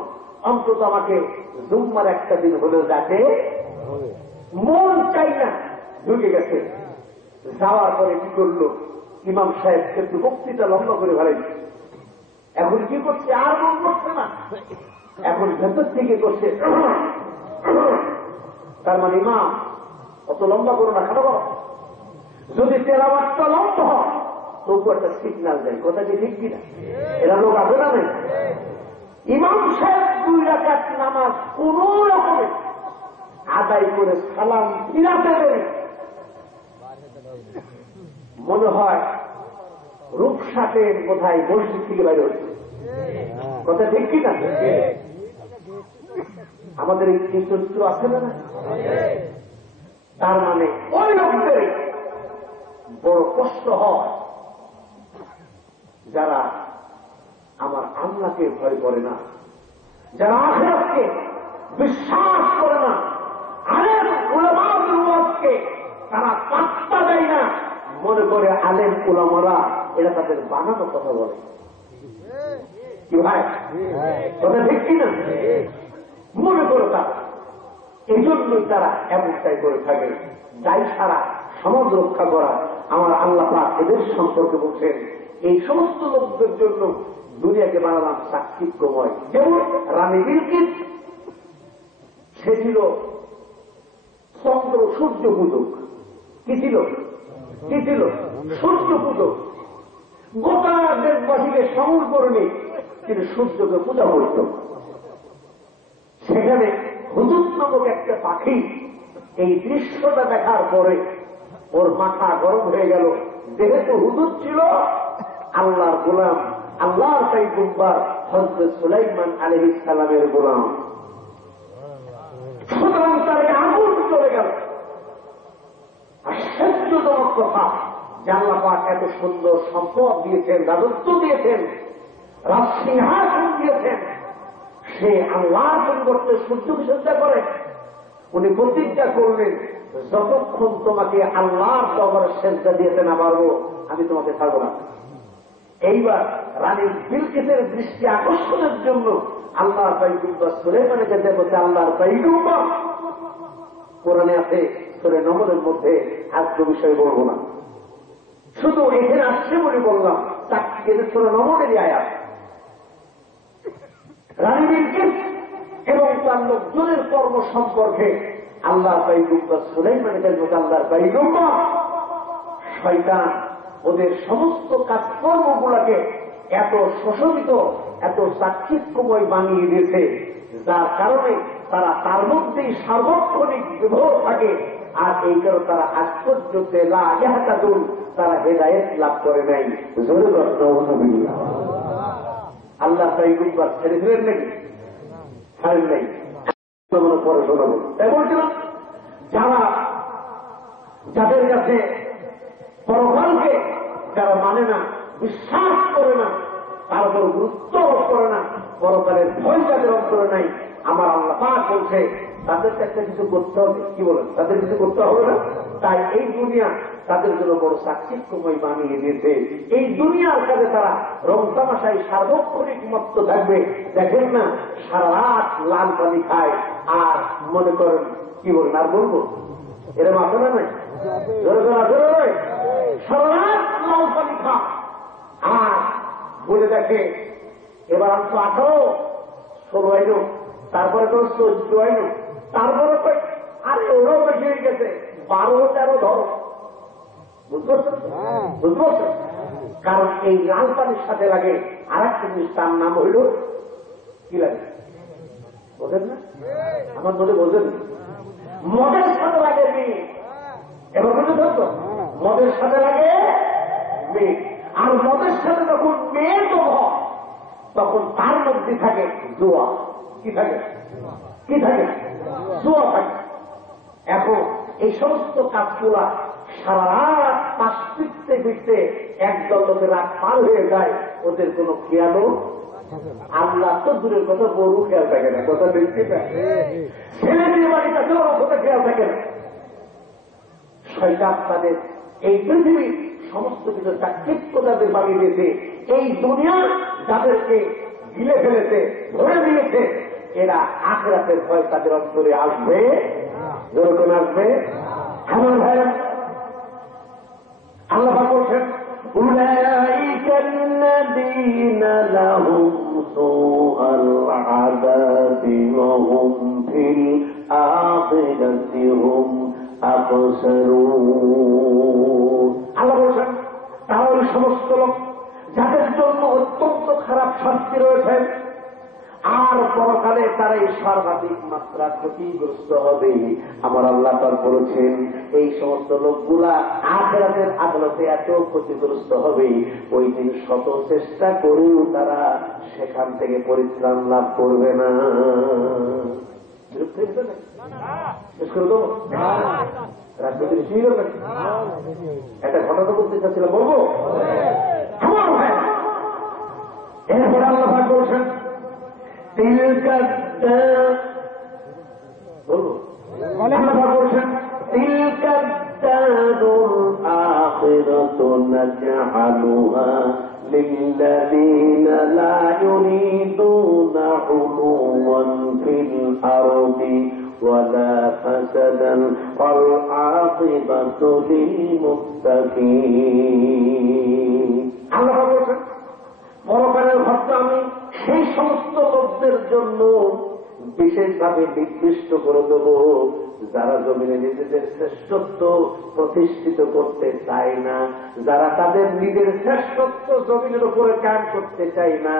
অন্তত আমাকে জুম্মার একটা দিন হলেও যাতে মন চাই না ঢুকে গেছে। যাওয়ার পরে কি করলো, ইমাম সাহেব একটু বক্তৃতা লম্বা করে ভালো, এখন কি করছে আর মন করছে না, এখন ভেতর থেকে করছে। তার মানে ইমাম অত লম্বা করো না, খাটো করো। যদি তেলাওয়াতটা লম্বা হয় তবু একটা সিগন্যাল দেয়, কথা কি ঠিক কিনা? এরা লোক আছে না নেই? ইমাম সাহেব 2 রাকাত নামাজ কোন রকমে আদায় করে সালাম ফিরাতে দেবে, মনে হয় রূপসাটের বোধহয় মসজিদ থেকে বাইরে হচ্ছে, কথা ঠিক কিনা? আমাদের এই চরিত্র আছে না? তার মানে ওই লোকদের বড় কষ্ট হয় যারা আমার আল্লাহকে ভয় করে না, যারা আখিরাতকে বিশ্বাস করে না, আলেম উলামাদের ওয়াজকে তারা পাত্তা দেয় না, মনে করে আলেম উলামারা এরা তাদের বানানো কথা বলে। কি ভাই কথা ঠিক কিনা? মনে করে তারা এই জন্যই তারা এমনটাই করে থাকে। দায় সারা সমাজ রক্ষা করা আমার আল্লাহ পাক এদের সম্পর্কে বলছেন, এই সমস্ত লোকদের জন্য দুনিয়াকে বানালাম চাকচিক্যময়। যেমন রানী বিলকিস, সে ছিল চন্দ্র সূর্য পূজক। কি ছিল? কি ছিল? সূর্য পূজক। গোটা দেশবাসীকে সমর করে নিয়ে তিনি সূর্যকে পূজা করত। সেখানে হুদুদ নামক একটা পাখি এই দৃশ্যটা দেখার পরে ওর মাথা গরম হয়ে গেল। যেহেতু হুদুদ ছিল আল্লাহর গোলাম, আল্লাহর পয়গম্বর হযরত সুলাইমান আলাইহিস সালামের গোলাম, সুতরাং তার আগুন চলে গেল। আশ্চর্যজনক কথা যে আল্লাহ পাক এত সুন্দর সম্পদ দিয়েছেন, রাজত্ব দিয়েছেন, রাজসিংহাসন দিয়েছেন, সে আল্লাহর পরিবর্তে সূর্যকে শ্রদ্ধা করে। উনি প্রতিজ্ঞা করলেন, যতক্ষণ তোমাকে আল্লাহর দরবারে সেজদা দিয়েছে না পারবো আমি তোমাকে ছাড়বো না। এইবার রানী বিলকিসের দৃষ্টি আকর্ষণের জন্য আল্লাহর পয়গম্বর সুলাইমানের কাছে বলছে, আল্লাহর পয়গম্বর, কোরআনে আছে সূরা নমলের মধ্যে আজকে বিষয় বলবো না, শুধু এখানে আসছে বলে বললাম, তাকে সূরা নমলেরই আয়াত। রানী বিলকিস এবং তার লোকজনের কর্ম সম্পর্কে আল্লাহর পয়গম্বর সুলাইমানের কাছে বলছে, আল্লাহর পয়গম্বর, শয়তান ওদের সমস্ত কাজকর্মগুলোকে এত শোষিত, এত চাকচিক্যময় বানিয়ে দিয়েছে, যার কারণে তারা তার মধ্যেই সার্বক্ষণিক বিভোর থাকে। আর এই কারণে তারা আজ পর্যন্ত তারা হেদায়েত লাভ করে নাই। জোরে নাউযুবিল্লাহ। আল্লাহ পয়গম্বর ছেড়ে দিলেন নাকি? ছাড়েন নাই। পরে শোনাবো। তাই বলছিলাম, যাদের কাছে পরকালকে যারা মানে না, বিশ্বাস করে না, তার উপর গুরুত্ব করে না, পরকালের ভয় যাদের অন্তরে নাই, আমার আল্লাহ পাক বলছে তাদের কাছে কিছু করতে হবে। কি বলেন? তাদের কিছু করতে হবে না। তাই এই দুনিয়া তাদের জন্য বড় চাকচিক্যময় বানিয়ে দিয়েছে। এই দুনিয়ার কাছে তারা রং তামাশায় সার্বক্ষণিক মত্ত থাকবে। দেখেন না, সারা রাত লাল পানি খায় আর মনে করেন, কি বলেন আর বলবো, এরকম আছে না নাই? সারা রাত লাল পানি খা আর বলে দেখে এবার আমি তো 18, 16 আইলো, তারপরে তো 14 আইলো, তারপরে আরে ওরাও বেশি হয়ে গেছে, 12-13 ধরো। বুঝতে পারছেন? বুঝতে পারছেন? কারণ এই লাল পানির সাথে লাগে আর একটা জিনিস, তার নাম হইল কি লাগে বোঝেন না? আমার মনে বোঝেন, মদের সাথে লাগে মেয়ে। এবার বুঝতে পারছো? মদের সাথে লাগে মেয়ে, আর মদের সাথে যখন মেয়ে তো হয় তখন তার মধ্যে থাকে জোয়া। কি থাকে? কি থাকে? জোয়া থাকে। এখন এই সমস্ত কাজগুলা সারা রাত পাশ ফিরতে ফিরতে একদল লোকের রাত পার হয়ে যায়, ওদের কোনো খেয়ালও আল্লাহ তো দূরের কথা, বড় খেয়াল থাকে না। কথা দেখতে না, ছেলে মেয়ে বাড়ির কাছে ওরা কথা খেয়াল থাকে না। শয়তান তাদের এই পৃথিবীর সমস্ত কিছু চাকচিক্য তাদের বানিয়ে দিয়েছে। এই দুনিয়া যাদেরকে গিলে ফেলেছে, ধরে দিয়েছে, এরা আখিরাতের ভয় তাদের অন্তরে আসবে, যেরকম আসবে। আমার ভাইরা, আল্লাহ বলছেন উলাইকা আল্লাযীনা লাহুম সুউল আযাবি ওয়া হুম ফিল আখিরাতি হুম আখসারুন। আল্লাহ বলছেন তারা ওই সমস্ত লোক যাদের জন্য অত্যন্ত খারাপ শাস্তি রয়েছে, আর পরকালে তারা এই সর্বাধিক মাত্রা ক্ষতিগ্রস্ত হবে। আমার আল্লাহ তাআলা বলেছেন এই সমস্ত লোকগুলা আখিরাতের আদালতে এত ক্ষতিগ্রস্ত হবে, ওই দিন শত চেষ্টা করেও তারা সেখান থেকে পরিত্রাণ লাভ করবে না। একটা ঘটনা বলতে চাচ্ছিলাম, বলবো? এরপরে আল্লাহ বলছেন تلك الدار الآخرة نجعلها للذين لا يريدون علوا في الأرض ولا فسدا والعاقبة للمتقين। আল্লাহ বলেন পরকালের ভক্ত আমি সেই সমস্ত লোকদের জন্য বিশেষভাবে নির্দিষ্ট করে দেব যারা জমিনে নিজেদের শ্রেষ্ঠত্ব প্রতিষ্ঠিত করতে চায় না, যারা তাদের নিজের শ্রেষ্ঠত্ব জমিনের উপরে কায়েম করতে চায় না,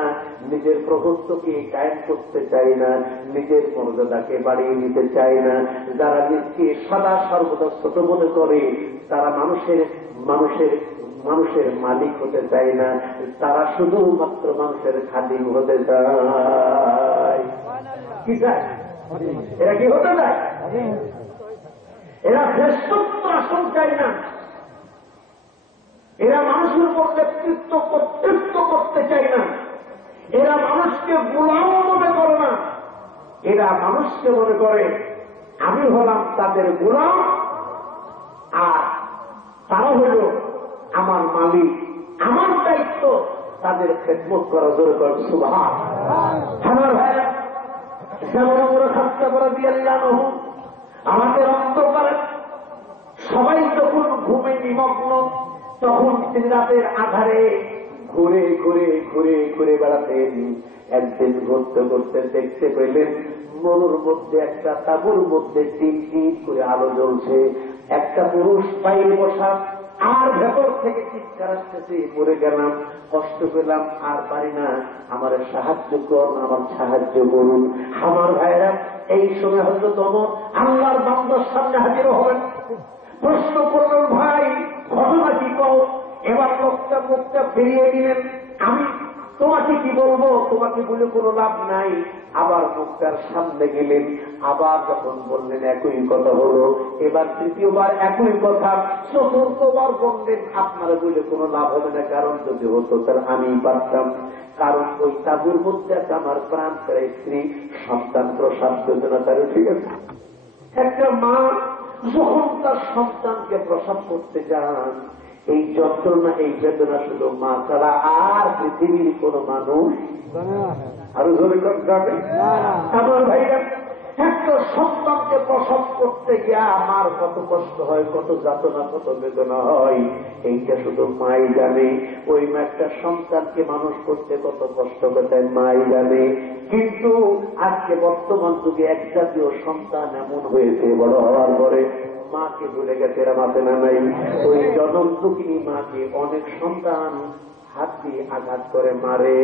নিজের প্রভুত্বকে কায়েম করতে চায় না, নিজের মর্যাদাকে বাড়িয়ে নিতে চায় না, যারা নিজকে সদা সর্বদা ছোট মনে করে, তারা মানুষের মালিক হতে চায় না, তারা শুধুমাত্র মানুষের খাদিম হতে চায়। কি চায়? এরা কি হতে চায়? এরা শ্রেষ্ঠত্ব আসন চায় না, এরা মানুষের উপর নেতৃত্ব কর্তৃত্ব করতে চায় না, এরা মানুষকে গোলাম মনে করে না, এরা মানুষকে মনে করে আমি হলাম তাদের গোলাম আর তারা হল আমার মালিক, আমার দায়িত্ব তাদের খেদমত করা জোরে করে। সুবহান। আমার ভাইরা, যেমন আমরা খাস্তা করে দিয়ে আমাদের অন্তকালে সবাই যখন ঘুমে নিমগ্ন, তখন তিনি রাতের আধারে ঘুরে ঘুরে ঘুরে ঘুরে বেড়াতেন। একদিন ঘুরতে ঘুরতে দেখতে পেলেন মরুর মধ্যে একটা তাঁবুর মধ্যে টিপ করে আলো জ্বলছে, একটা পুরুষ পায়ে বসা, আর ভেতর থেকে চিৎকার আসতেছে, পড়ে গেলাম, কষ্ট পেলাম, আর পারি না, আমার সাহায্য করুন, আমার সাহায্য করুন। আমার ভাইরা, এই সময় হযরত ওমর আল্লাহর বান্দার সামনে হাজির হবেন, প্রশ্ন করলেন ভাই ঘটনা কি কও? এবার লোকটা মুখটা ফিরিয়ে দিলেন, আমি তোমাকে কি বলবো, তোমাকে বলে কোনো লাভ নাই। আবার মুখটার সামনে গেলেন, আবার যখন বললেন একই কথা হলো, এবার তৃতীয়বার একই কথা, চতুর্থবার বললেন আপনারা বলে কোনো লাভ হবে না, কারণ যদি হতো তাহলে আমি পারতাম। কারণ ওই তাঁবুর মধ্যে আছে আমার প্রাণ প্রায় স্ত্রী, সন্তান প্রসাদ যোজনা তারা, ঠিক আছে? একটা মা যখন তার সন্তানকে প্রসব করতে যান, এই যন্ত্রণা এই বেদনা শুধু মা ছাড়া আর পৃথিবীর কোন মানুষ আরো জোরে যাবে। আমার ভাইরা, একটা সন্তানকে প্রসব করতে গিয়া আমার কত কষ্ট হয়, কত যাতনা, কত বেদনা হয়, এইটা শুধু মাই জানে। ওই মা একটা সন্তানকে মানুষ করতে কত কষ্ট করতে মাই জানে। কিন্তু আজকে বর্তমান যুগে এক জাতীয় সন্তান এমন হয়েছে, বড় হওয়ার পরে মাকে ভুলে গেছে, এরা মাতে না নাই। ওই জনম দুঃখিনী মাকে অনেক সন্তান হাত দিয়ে আঘাত করে মারে।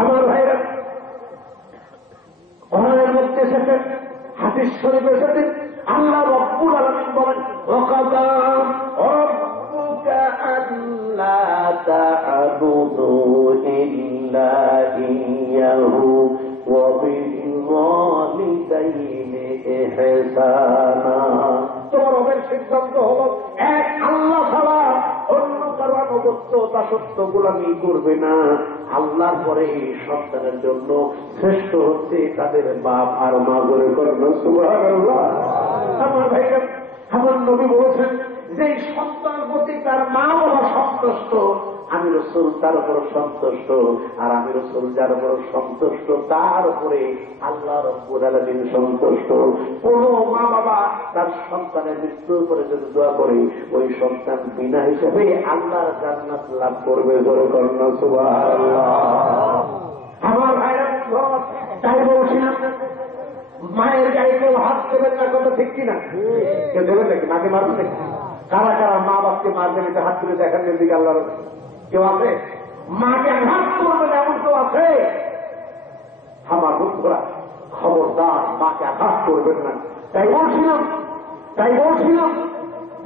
আমার ভাইরা, কোরআনের মধ্যে এসেছে, হাদিস শরীফে এসেছে, আল্লাহ রব্বুল আলামিন বলেন, ওয়াকাদা রাব্বুকা আল্লা তা'বুদু ইল্লা ইয়্যাহু ওয়া বিল ওয়ালিদাইনি ইহসানা। তোমার রবের সিদ্ধান্ত হলো এক আল্লাহ ছাড়া অন্য কারো আনুগত্য দাসত্ব গোলামি করবে না। আল্লাহর পরে সন্তানের জন্য শ্রেষ্ঠ হচ্ছে তাদের বাপ আর মা। করে করেন সুবহানাল্লাহ। আমার ভাইরা, আমার নবী বলেছেন যে সন্তান প্রতি তার মা বাবা সন্তুষ্ট, আমি রাসূল তার উপর সন্তুষ্ট, আর আমি রাসূল যার উপর সন্তুষ্ট তার উপরে আল্লাহ রাব্বুল আলামিন সন্তুষ্ট। কোন মা বাবা তার সন্তানের মৃত্যুর উপরে যদি দোয়া করে, ওই সন্তান বিনা হিসেবে আল্লাহর জান্নাত লাভ করবে। জোরে করেন সুবহানাল্লাহ। আমার ভাইরা, তাই বলছিলাম মায়ের গায়ে কেউ হাত দেবেন না, কথা ঠিক কিনা? কেউ দেবেন নাকি? মাকে মারবেন নাকি? কারা কারা মা বাপকে মারবেন এটা হাত তুলে দেখার দিকে আল্লাহ কেউ আছে? মাকে আঘাত করবেন এমন কেউ আছে? আমার বন্ধুরা, খবরদার মাকে আঘাত করবেন না। তাই বলছিলাম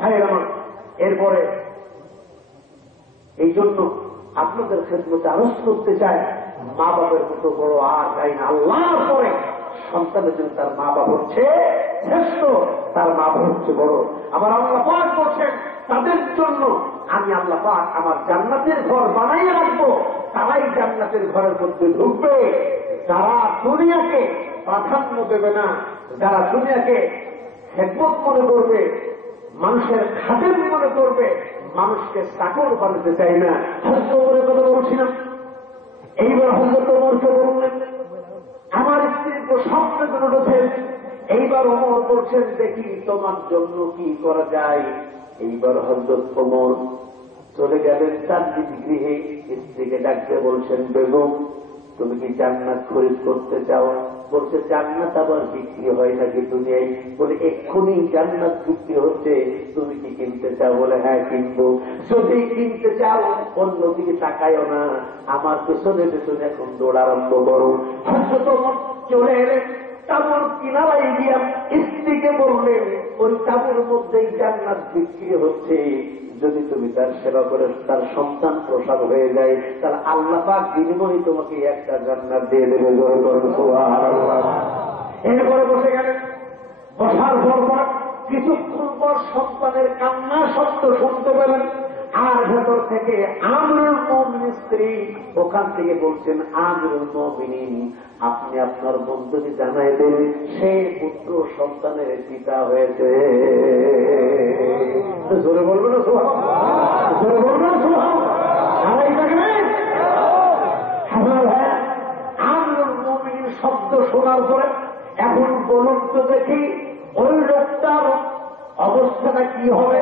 ভাইয়ের আমার। এরপরে এই জন্য আপনাদের ক্ষেত্রে আরোপ করতে চায়, মা বাবার মতো বড় আর তাই না। আল্লাহর পরে সন্তানের জন্য তার মা বাবা হচ্ছে শ্রেষ্ঠ, তার মা বাবা হচ্ছে বড়। আবার আল্লাহ পাক বলছেন তাদের জন্য আমি আল্লাহ পাক আমার জান্নাতের ঘর বানাইয়ে রাখবো, তারাই জান্নাতের ঘরের মধ্যে ঢুকবে। যারা দুনিয়াকে প্রাধান্য দেবে না, যারা দুনিয়াকে খেদমত মনে করবে, মানুষের খাদেম মনে করবে, মানুষকে চাকর বানাতে চাই না। হযরত ওমরের কথা বলছিলাম। এইবার হযরত ওমরকে বললেন, আমার স্ত্রীর তো স্বপ্নে উঠেছেন। এইবার ওমর বলছেন, দেখি তোমার জন্য কি করা যায়। এইবার হযরত ওমর চলে গেলেন তার নিজ গৃহে, স্ত্রীকে ডাকতে বলছেন, বেগম তুমি কি জান্নাত খরিদ করতে চাও? বলছে, জান্নাত আবার বিক্রি হয় নাকি দুনিয়ায়? বলে, এক্ষুনি জান্নাত বিক্রি হচ্ছে, তুমি কি কিনতে চাও? বলে, হ্যাঁ কিনবো। যদি কিনতে চাও অন্যদিকে তাকাইও না, আমার পেছনে পেছনে এখন দৌড় আরম্ভ করো। হযরত ওমর চলে এলেন, তাবুর কিনারায় গিয়া স্ত্রীকে বললেন, ওই তাবুর মধ্যেই জান্নাত বিক্রি হচ্ছে, যদি তুমি তার সেবা করে তার সন্তান প্রসব হয়ে যায়, তাহলে আল্লাহ পাক বিনিময়ে তোমাকে একটা জান্নাত দিয়ে দেবে। জোরে করেন সুবহানাল্লাহ। এরপরে বসে গেলেন। বসার পর কিছুক্ষণ পর সন্তানের কান্না শব্দ শুনতে পেলেন, আর ভেতর থেকে আমিরুল মুমিনিন স্ত্রী ওখান থেকে বলছেন, আমিরুল মুমিনিন আপনি আপনার বন্ধুকে জানাই দেন সে পুত্র সন্তানের পিতা হয়েছে। জোরে বলবেন না সুবহানাল্লাহ? জোরে বলবেন না সুবহানাল্লাহ? সবাই দেখবেন। আমার ভাই, আমিরুল মুমিনিন শব্দ শোনার পরে এখন বলুন তো দেখি ওই লোকটার অবস্থাটা কি হবে?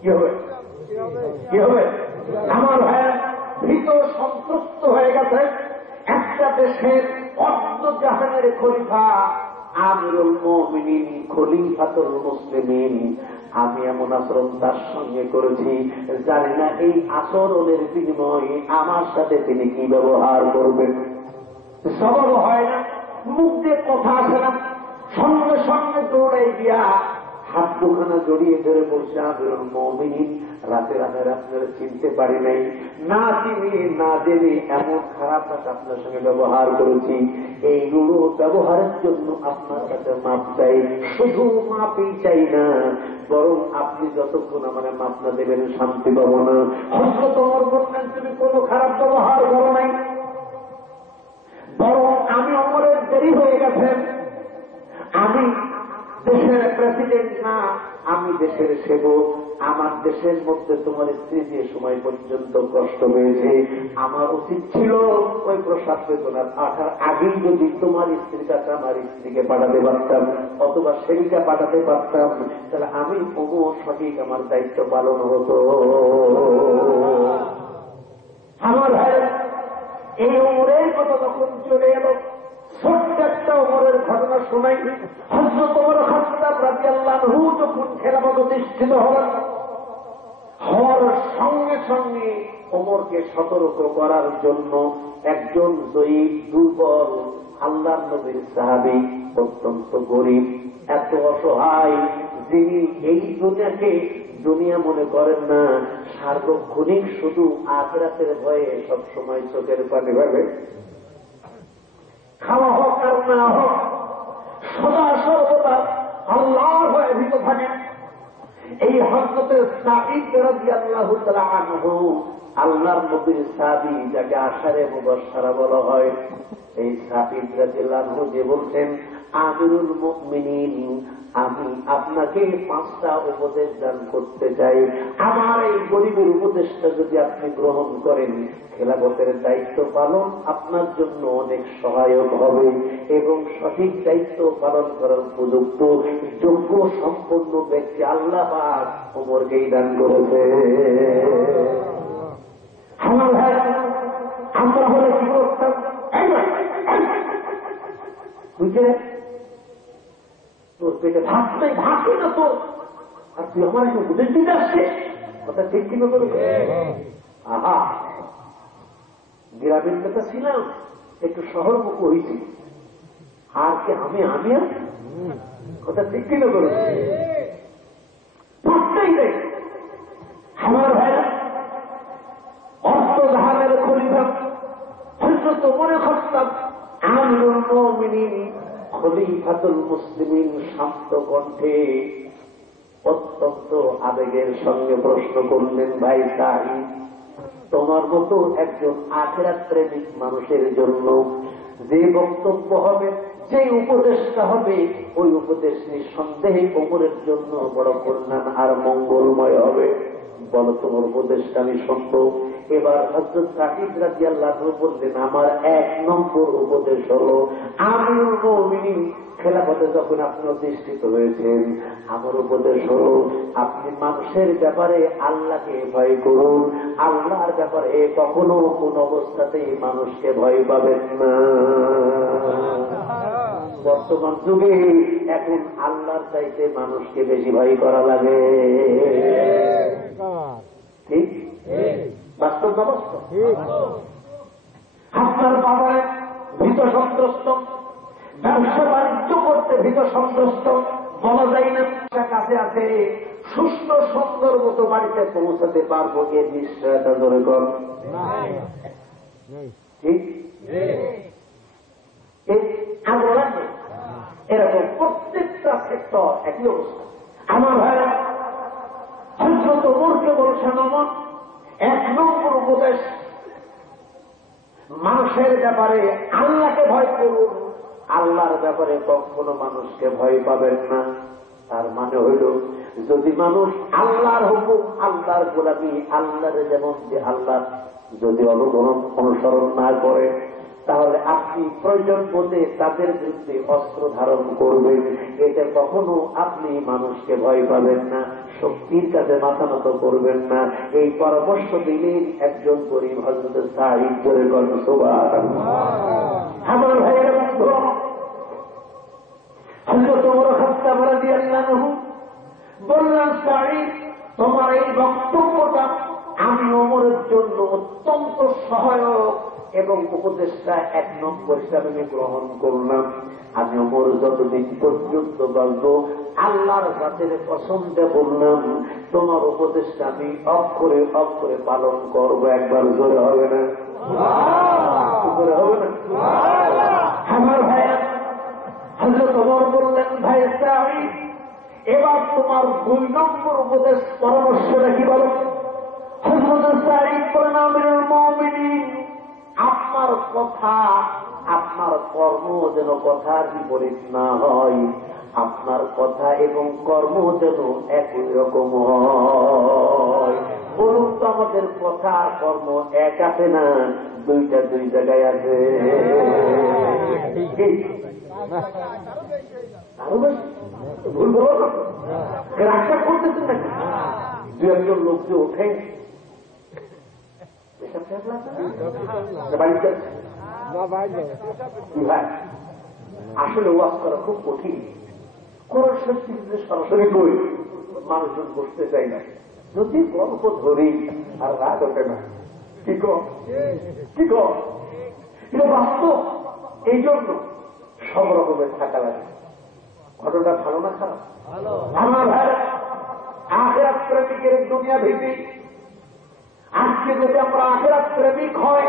কি হবে? কি হবে? আমার ভাই ভীত সন্ত্রস্ত হয়ে গেছে। একটা দেশের অর্ধজাহানের খলিফা আমিরুল মুমিনিন, খলিফাতুল মুসলিমিন, আমি এমন আচরণ তার সঙ্গে করেছি, জানি না এই আচরণের বিনিময়ে আমার সাথে তিনি কি ব্যবহার করবেন। সবল হয় না, মুখ দিয়ে কথা আসে না, সঙ্গে সঙ্গে দৌড়াই দিয়া হাত দুখানা জড়িয়ে ধরে বলছে, আমিরুল মুমিনিন রাতে আপনারা চিনতে পারি নাই, না চিনি না জেনে এমন খারাপ কাজ আপনার সঙ্গে ব্যবহার করেছি, এইগুলো ব্যবহারের জন্য আপনার কাছে মাপ চাই। শুধু মাপই চাই না, বরং আপনি যতক্ষণ আমার মাপ না দেবেন শান্তি পাবো না। হযরত ওমর বললেন, তুমি কোনো খারাপ ব্যবহার করো নাই, বরং আমি ওমরের দেরি হয়ে গেছে। আমি দেশের প্রেসিডেন্ট না, আমি দেশের সেবক, আমার দেশের মধ্যে তোমার স্ত্রী যে সময় পর্যন্ত কষ্ট পেয়েছে, আমার উচিত ছিল ওই প্রসাদ বেতনার আসার আগেই যদি তোমার স্ত্রীর কাছে আমার স্ত্রীকে পাঠাতে পারতাম অথবা সেবিকা পাঠাতে পারতাম, তাহলে আমি সঠিক আমার দায়িত্ব পালন হতো। আমার ভাই, এই ওমরের কথা তখন চলে এলো। ছোট্ট একটা ওমরের ঘটনা শোনাই। হযরত ওমর খাত্তাব রাদিয়াল্লাহু আনহু যখন খেলাফত প্রতিষ্ঠিত হওয়ার সঙ্গে সঙ্গে ওমরকে সতর্ক করার জন্য একজন জয়ীফ, দুর্বল আল্লাহর নবীর সাহাবী, অত্যন্ত গরিব, এত অসহায়, যিনি এই দুনিয়াকে দুনিয়া মনে করেন না, সার্বক্ষণিক শুধু আখিরাতের ভয়ে সবসময় চোখের পানি ভাবে, খাওয়া হোক আর না হোক সদা সর্বদা আল্লাহর ভয়ে ভীত থাকেন। এই হযরতে সাঈদ রাদিয়াল্লাহু তাআলা আনহু, আল্লাহর নবীর সাহাবী, যাকে আশারে মুবাশশারা বলা হয়, এই সাঈদ রাদিয়াল্লাহু আনহু যে বলছেন, আমিরুল মুমিনিন, আমি আপনাকে 5টা উপদেশ দান করতে চাই। আমার এই গরিবের উপদেশটা যদি আপনি গ্রহণ করেন, খেলাফতের দায়িত্ব পালন আপনার জন্য অনেক সহায়ক হবে এবং সঠিক দায়িত্ব পালন করার উপযুক্ত যোগ্য সম্পন্ন ব্যক্তি আল্লাহ পাক ওমরকেই দান করেছে। আমার ভাই, আমরা হলে কি করতাম? বুঝলে, তোর পেটে ভাত নেই, ভাত না তোর, আর তুই আমার একটু উপদেশ দিতে আসছিস, কথা ঠিক কি করে? আহা, গ্রামের নেতা ছিলাম, একটু শহরমুখ হয়েছি, আর কি আমি কথা ঠিক কি করে? ভাবতেই নেই। আমার ভাইরা, অর্থ জাহানের খলিফা হযরত ওমর খাত্তাব আমিরুল মুমিনিন খলিফাতুল মুসলিমিন শান্ত কণ্ঠে অত্যন্ত আবেগের সঙ্গে প্রশ্ন করলেন, ভাই সাঈদ, তোমার মতো একজন আখিরাত প্রেমিক মানুষের জন্য যে বক্তব্য হবে, যে উপদেশটা হবে, ওই উপদেশ নিঃসন্দেহে ওমরের জন্য বড় কল্যাণ আর মঙ্গলময় হবে। বলো তোমার উপদেশটা আমি শুনবো। এবার হযরত সাঈদ রাদিয়াল্লাহু আনহু বললেন, আমার 1 নম্বর উপদেশ হলো, আমিরুল মুমিনিন, খেলাফতে যখন আপনি অধিষ্ঠিত হয়েছেন, আমার উপদেশ হলো আপনি মানুষের ব্যাপারে আল্লাহকে ভয় করুন, আল্লাহর ব্যাপারে কখনো কোন অবস্থাতেই মানুষকে ভয় পাবেন না। বর্তমান যুগে এখন আল্লাহর চাইতে মানুষকে বেশি ভয় করা লাগে, ঠিক? বাস্তব ব্যবস্থা। আপনার বাবার ভীত সন্ত্রস্ত, ব্যবসা বাণিজ্য করতে ভীত সন্ত্রস্ত, বলা যায় না কাছে আছে, সুস্থ সুন্দর মতো বাড়িতে পৌঁছাতে পারবো, এ নিশ্চয়তা ধরে কর, ঠিক? এরকম প্রত্যেকটা সেক্টর একই অবস্থা। আমার ভাইরা, হযরত ওমরকে বলছেন, ওমর, 1 নম্বর উপদেশ, মানুষের ব্যাপারে আল্লাহকে ভয় করুন, আল্লাহর ব্যাপারে কখনো মানুষকে ভয় পাবেন না। তার মানে হইল, যদি মানুষ আল্লাহর হুকুম, আল্লাহর গোলামি, আল্লাহর যেমন যে আল্লাহ যদি অনুসরণ না করে, তাহলে আপনি প্রয়োজন বোধে তাদের বিরুদ্ধে অস্ত্র ধারণ করবেন। এতে কখনো আপনি মানুষকে ভয় পাবেন না, শক্তির কাছে মাথা নত করবেন না। এই পরামর্শ দিলেন একজন গরিব হযরত সাঈদ করে গল্প। সুবহানাল্লাহ। আমার ভাইয়ের বন্ধু, হযরত ওমর খাত্তাব রাদিয়াল্লাহু আনহু বললেন, সাঈদ, তোমার এই বক্তব্যটা আমি ওমরের জন্য অত্যন্ত সহায়ক এবং উপদেশটা 1 নম্বর হিসাবে আমি গ্রহণ করলাম। আমি ওমর যতদিন পর্যন্ত বলবো, আল্লাহর জাতের কসমটা বললাম, তোমার উপদেশটা আমি অক্ষরে অক্ষরে পালন করবো। একবার জোরে হবে না? জোরে হবে না? আমার ভাইয়া, হযরত ওমর বললেন, ভাই সাঈদ, এবার তোমার 2 নম্বর উপদেশ পরামর্শটা কি বলো? হযরত সাঈদ বলেন, আমিরুল মুমিনিন, আপনার কথা, আপনার কর্ম যেন কথার বিপরীত না হয়, আপনার কথা এবং কর্ম যেন একই রকম হয়। বলুন তো আমাদের কথা আর কর্ম এক আছে না দুইটা দুই জায়গায় আছে? আরো বেশি ভুল বলো না, রাগটা করতেছেন নাকি? দু একজন লোক যে ওঠে আসলে ওয়াজ করা খুব কঠিন। করার সত্যি সরাসরি বই মানুষজন বসতে চাই না, যদি গল্প ধরি আর রাগ ওঠে না। কি এটা বাস্তব। এই জন্য সব রকমের থাকা লাগে। ঘটনা ভালো না খারাপ? আমার ভাই আখিরাত প্রেমিকের দুনিয়া ভিত্তিক। আজকে যদি আমরা আখিরাত প্রেমিক হয়,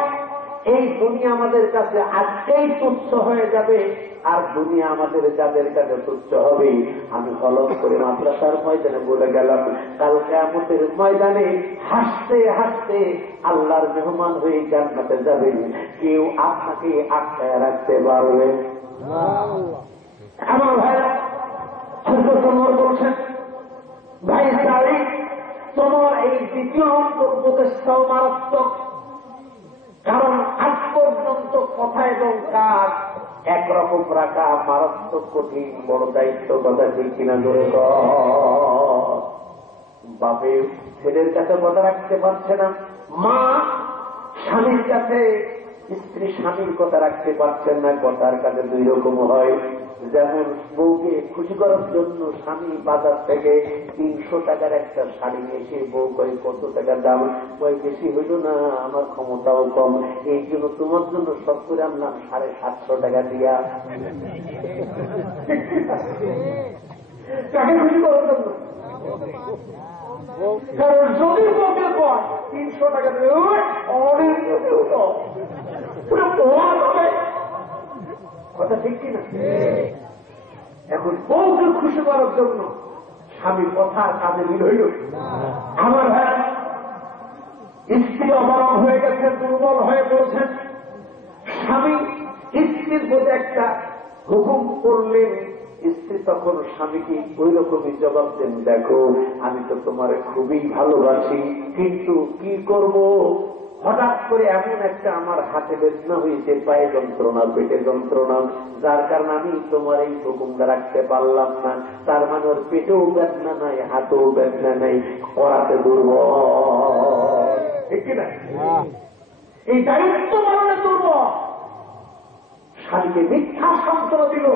এই দুনিয়া আমাদের কাছে আজকেই তুচ্ছ হয়ে যাবে, আর দুনিয়া আমাদের যাদের কাছে তুচ্ছ হবে। আমি হলফ করে মাদ্রাসার ময়দানে বলে গেলাম, কাল কিয়ামতের ময়দানে হাসতে হাসতে আল্লাহর মেহমান হয়ে জান্নাতে যাবেন, কেউ আপনাকে আটকায় রাখতে পারবে। আমার ভাই হযরত ওমর বলছেন, ভাই সারি তোমার এই দ্বিতীয় উপদেশটাও মারাত্মক, কারণ আজ পর্যন্ত কথা এবং কাজ একরকম রাখা মারাত্মক কঠিন, বড় দায়িত্ব। কথা ঠিক কিনা ধরে বাপে ছেলের কাছে কথা রাখতে পারছে না, মা স্বামীর কাছে, স্ত্রী স্বামীর কথা রাখতে পারছেন না। কথার কাছে দুই রকম হয়। যেমন বউকে খুশি করার জন্য স্বামী বাজার থেকে 300 টাকার একটা শাড়ি এসে বউ কয় কত টাকা দাম, কয় বেশি হইল না, আমার ক্ষমতাও কম, এই জন্য তোমার জন্য সব করে আনলাম 750 টাকা দিয়া। তাকে খুশি করার জন্য। কারণ যদি বউকে কয় 300 টাকা দেবে, অনেক কথা ঠিক কিনা? এখন বউকে খুশি করার জন্য স্বামী কথা কাজে মিল হইল। আমার ভাই স্ত্রী অবরণ হয়ে গেছে, দুর্বল হয়ে পড়েছেন। স্বামী স্ত্রীর প্রতি একটা হুকুম করলেন, স্ত্রী তখন স্বামীকে ওই রকমই জবাব দেন, দেখো আমি তো তোমার খুবই ভালোবাসি, কিন্তু কি করব, হঠাৎ করে এমন একটা আমার হাতে বেদনা হয়েছে, পায়ে যন্ত্রণা, পেটে যন্ত্রণা, যার কারণে আমি তোমার এই হুকুমটা রাখতে পারলাম না। তার মানে ওর পেটেও বেদনা নাই, হাতেও বেদনা নাই, করাতে দুর্বল। ঠিক কিনা? এই দায়িত্ব পালনে দুর্বল। স্বামীকে মিথ্যা সান্ত্বনা দিল।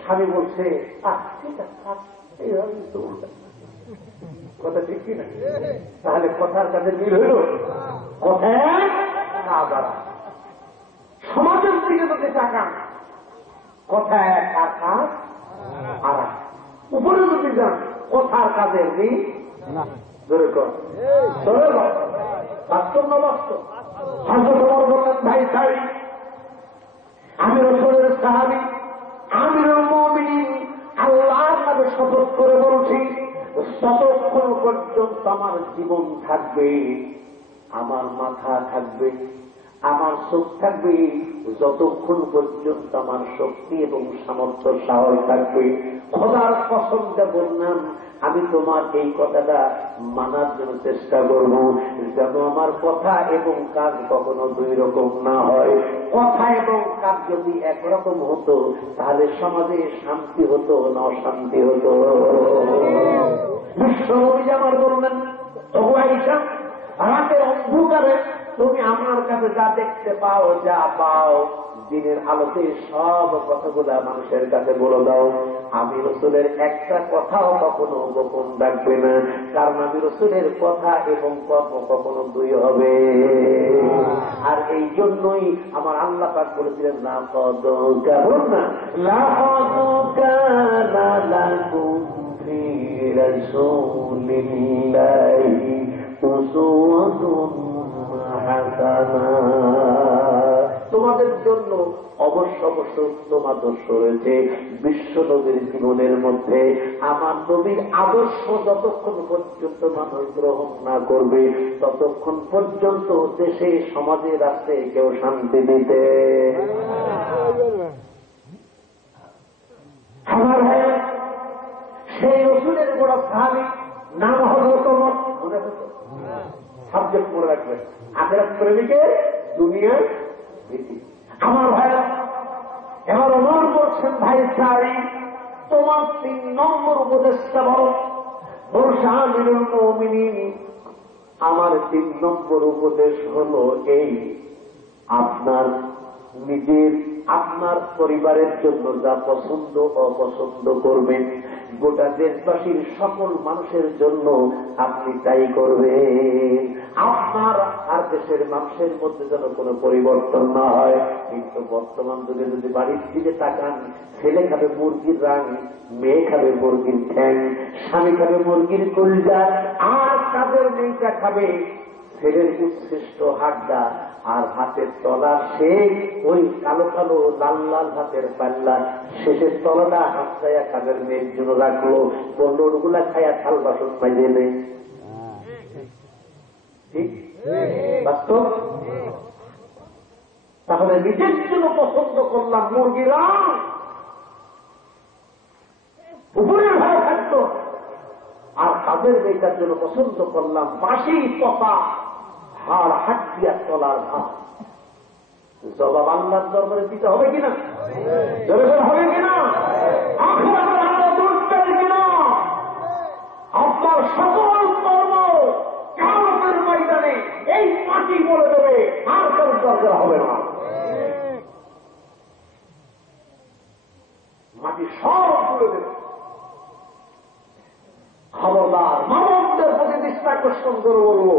স্বামী বলছে ঠিক আছে, কথা ঠিক কিনা? তাহলে কথার কাছে মিল হইল। কথায় সমাজের দিকে যদি তাকান, কথায় একা আর উপরে যদি যান, কথার কাজের মিল ধরে বাস্তব না বাস্তব? হযরত ওমর বললেন, ভাই সারি আমি রাসূলের সাহাবী, আমিরুল মুমিনিন, আল্লাহর নামে শপথ করে বলছি, যতক্ষণ পর্যন্ত আমার জীবন থাকবে, আমার মাথা থাকবে, আমার চোখ থাকবে, যতক্ষণ পর্যন্ত আমার শক্তি এবং সামর্থ্য সাহস থাকবে, খোদার কসম বললাম আমি তোমার এই কথাটা মানার জন্য চেষ্টা করব, যেন আমার কথা এবং কাজ কখনো দুই রকম না হয়। কথা এবং কাজ যদি একরকম হতো, তাহলে সমাজে শান্তি হতো না অশান্তি হতো? বিশ্বনবী আমার বললেন, তবু আয়েশা রাতের অন্ধকারে তুমি আমার কাছে যা দেখতে পাও, যা পাও, দিনের আলোতে সব কথাগুলা মানুষের কাছে বলে দাও। আমি রাসূলের একটা কথাও কখনো গোপন রাখবে না, কারণ আমি রাসূলের কথা এবং কর্ম কখনো দুই হবে। আর এই জন্যই আমার আল্লাহ পাক বলেছিলেন, লাকাদ কানা লাকুম ফি রাসূলিল্লাহি উসওয়াতুন হাসানাহ। তোমাদের জন্য অবশ্য অবশ্য উত্তম আদর্শ রয়েছে বিশ্ব নবীর জীবনের মধ্যে। আমার নবীর আদর্শ যতক্ষণ পর্যন্ত মানুষ গ্রহণ না করবে, ততক্ষণ পর্যন্ত দেশে, সমাজে, রাষ্ট্রে কেউ শান্তি দিতে। আমার ভাই সাহাবী, নাম হযরত ওমর। সাবজেক্ট মনে রাখবেন, আখিরাত প্রেমিকের দুনিয়ার ভীতি। আমার ভাইরা, এবার ওমর বলছেন, ভাই সারি, তোমার 3 নম্বর উপদেশটা বলো। বলছে, আমিরুল মুমিনিন, আমার 3 নম্বর উপদেশ হলো এই, আপনার নিজের, আপনার পরিবারের জন্য যা পছন্দ অপছন্দ করবেন, গোটা দেশবাসীর সকল মানুষের জন্য আপনি তাই করবেন। আপনার আর দেশের মানুষের মধ্যে যেন কোনো পরিবর্তন না হয়। কিন্তু বর্তমান যুগে যদি বাড়ির দিকে তাকান, ছেলে খাবে মুরগির রান, মেয়ে খাবে মুরগির ঠ্যাং, স্বামী খাবে মুরগির কলিজা, আর কাজের মেয়েটা খাবে ছেলের উৎকৃষ্ট হাড্ডা, আর হাতের তলা সে ওই কালো কালো লাল লাল হাতের পাল্লা, শেষের তলাটা হাত খাইয়া কাজের মেয়ের জন্য রাখলো, নোটগুলা খাইয়া থাল বাসন মাইজে নেই। ঠিক বাস্তব? তাহলে নিজের জন্য পছন্দ করলাম মুরগিরা, উপরের ভালো খাদ্য, আর কাজের মেয়েটার জন্য পছন্দ করলাম বাসি পচা হাড় হাড্ডিয়া তলার ভাত। জবাব আল্লাহর দরবারে দিতে হবে কিনা? হবে কিনা? আখিরাতের আল্লাহ দুর্গের কিনা? আপনার সকল কর্ম কিয়ামতের ময়দানে এই মাটি বলে দেবে, আর কারোর দরকার হবে না। মাটি সব বলে দেবে। খবরদার, মানবদের প্রতি দৃষ্টি আকর্ষণ করে বলবো,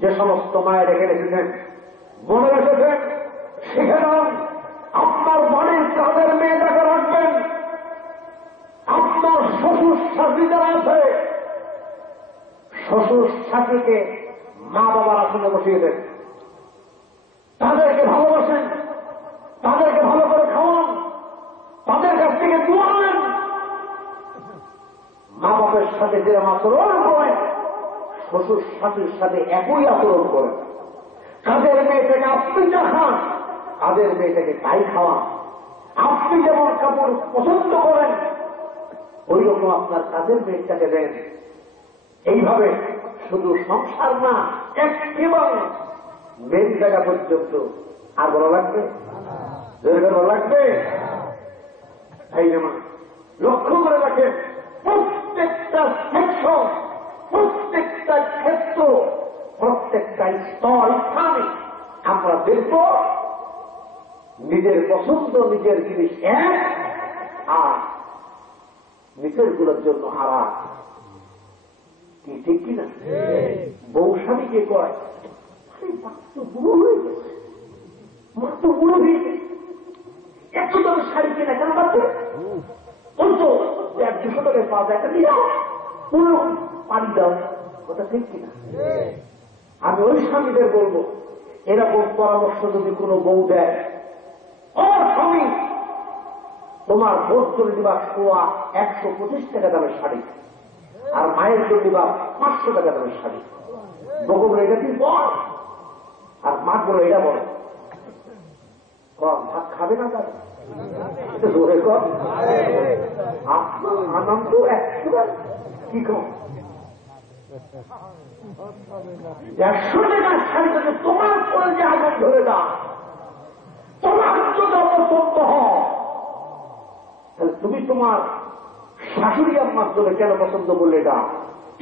যে সমস্ত মায়ের রেখে রেখেছেন, মনে রেখেছেন, শিখে নেন, আপনার বাড়ির কাজের মেয়েটাকে রাখবেন, আপনার শ্বশুর শাশুড়ি যারা আছে, শ্বশুর শাশুড়িকে মা বাবার আসনে বসিয়ে দেন, তাদেরকে ভালোবাসেন, তাদেরকে ভালো করে খাওয়ান, তাদের কাছ থেকে দোয়া নেন। মা বাবার সাথে যেরকম আচরণ করেন, শ্বশুর শাশুড়ির সাথে একই আচরণ করেন। কাজের মেয়েটাকে আপনি যা খান, কাজের মেয়েটাকে তাই খাওয়ান। আপনি যেমন কাপড় পছন্দ করেন, ওই রকম আপনার কাজের মেয়েটাকে দেন। এইভাবে শুধু সংসার না, একেবারে মেন জায়গা পর্যন্ত। আর ভালো লাগবে? ভালো লাগবে? এই যেমন লক্ষ্য করে রাখেন, প্রত্যেকটা সেকশন, প্রত্যেকটা ক্ষেত্র, প্রত্যেকটা স্তর, স্থানে আমরা দেখব নিজের পছন্দ, নিজের জিনিস এক, আর নিজের গুলোর জন্য হারা। কি ঠিক কিনা? বউ স্বামীকে কয়, মাত্র বুড়ো হয়ে গেছে, মাত্র বুড়ো হয়ে গেছে, একটু তো শাড়ি কিনা কেন পাচ্ছে? বলতো 100-200 টাকায় পাওয়া যায়, একটা দিয়ে পুরো পানি দাও। ওটা ঠিক কিনা? আমি ওই স্বামীদের বলবো, এরকম পরামর্শ যদি কোনো বউ দেয়, ও স্বামী, তোমার ভোট করে দিবা 125 টাকা দামের শাড়ি, আর মায়ের জন্য দিবা 500 টাকা দামের শাড়ি। বউ বলে, এটা তুই বল, আর মা বলে, এটা বল। ভাত খাবে না তারা? জোরে কর, আপনার আনন্দ 100 কি কম? 100 টাকার শাড়িটাকে তোমার পরে যে আগুন ধরে দাও, তোমার যদি অপছন্দ হয়, তাহলে তুমি তোমার শাশুড়ি আপনার জন্য কেন পছন্দ করলে? এটা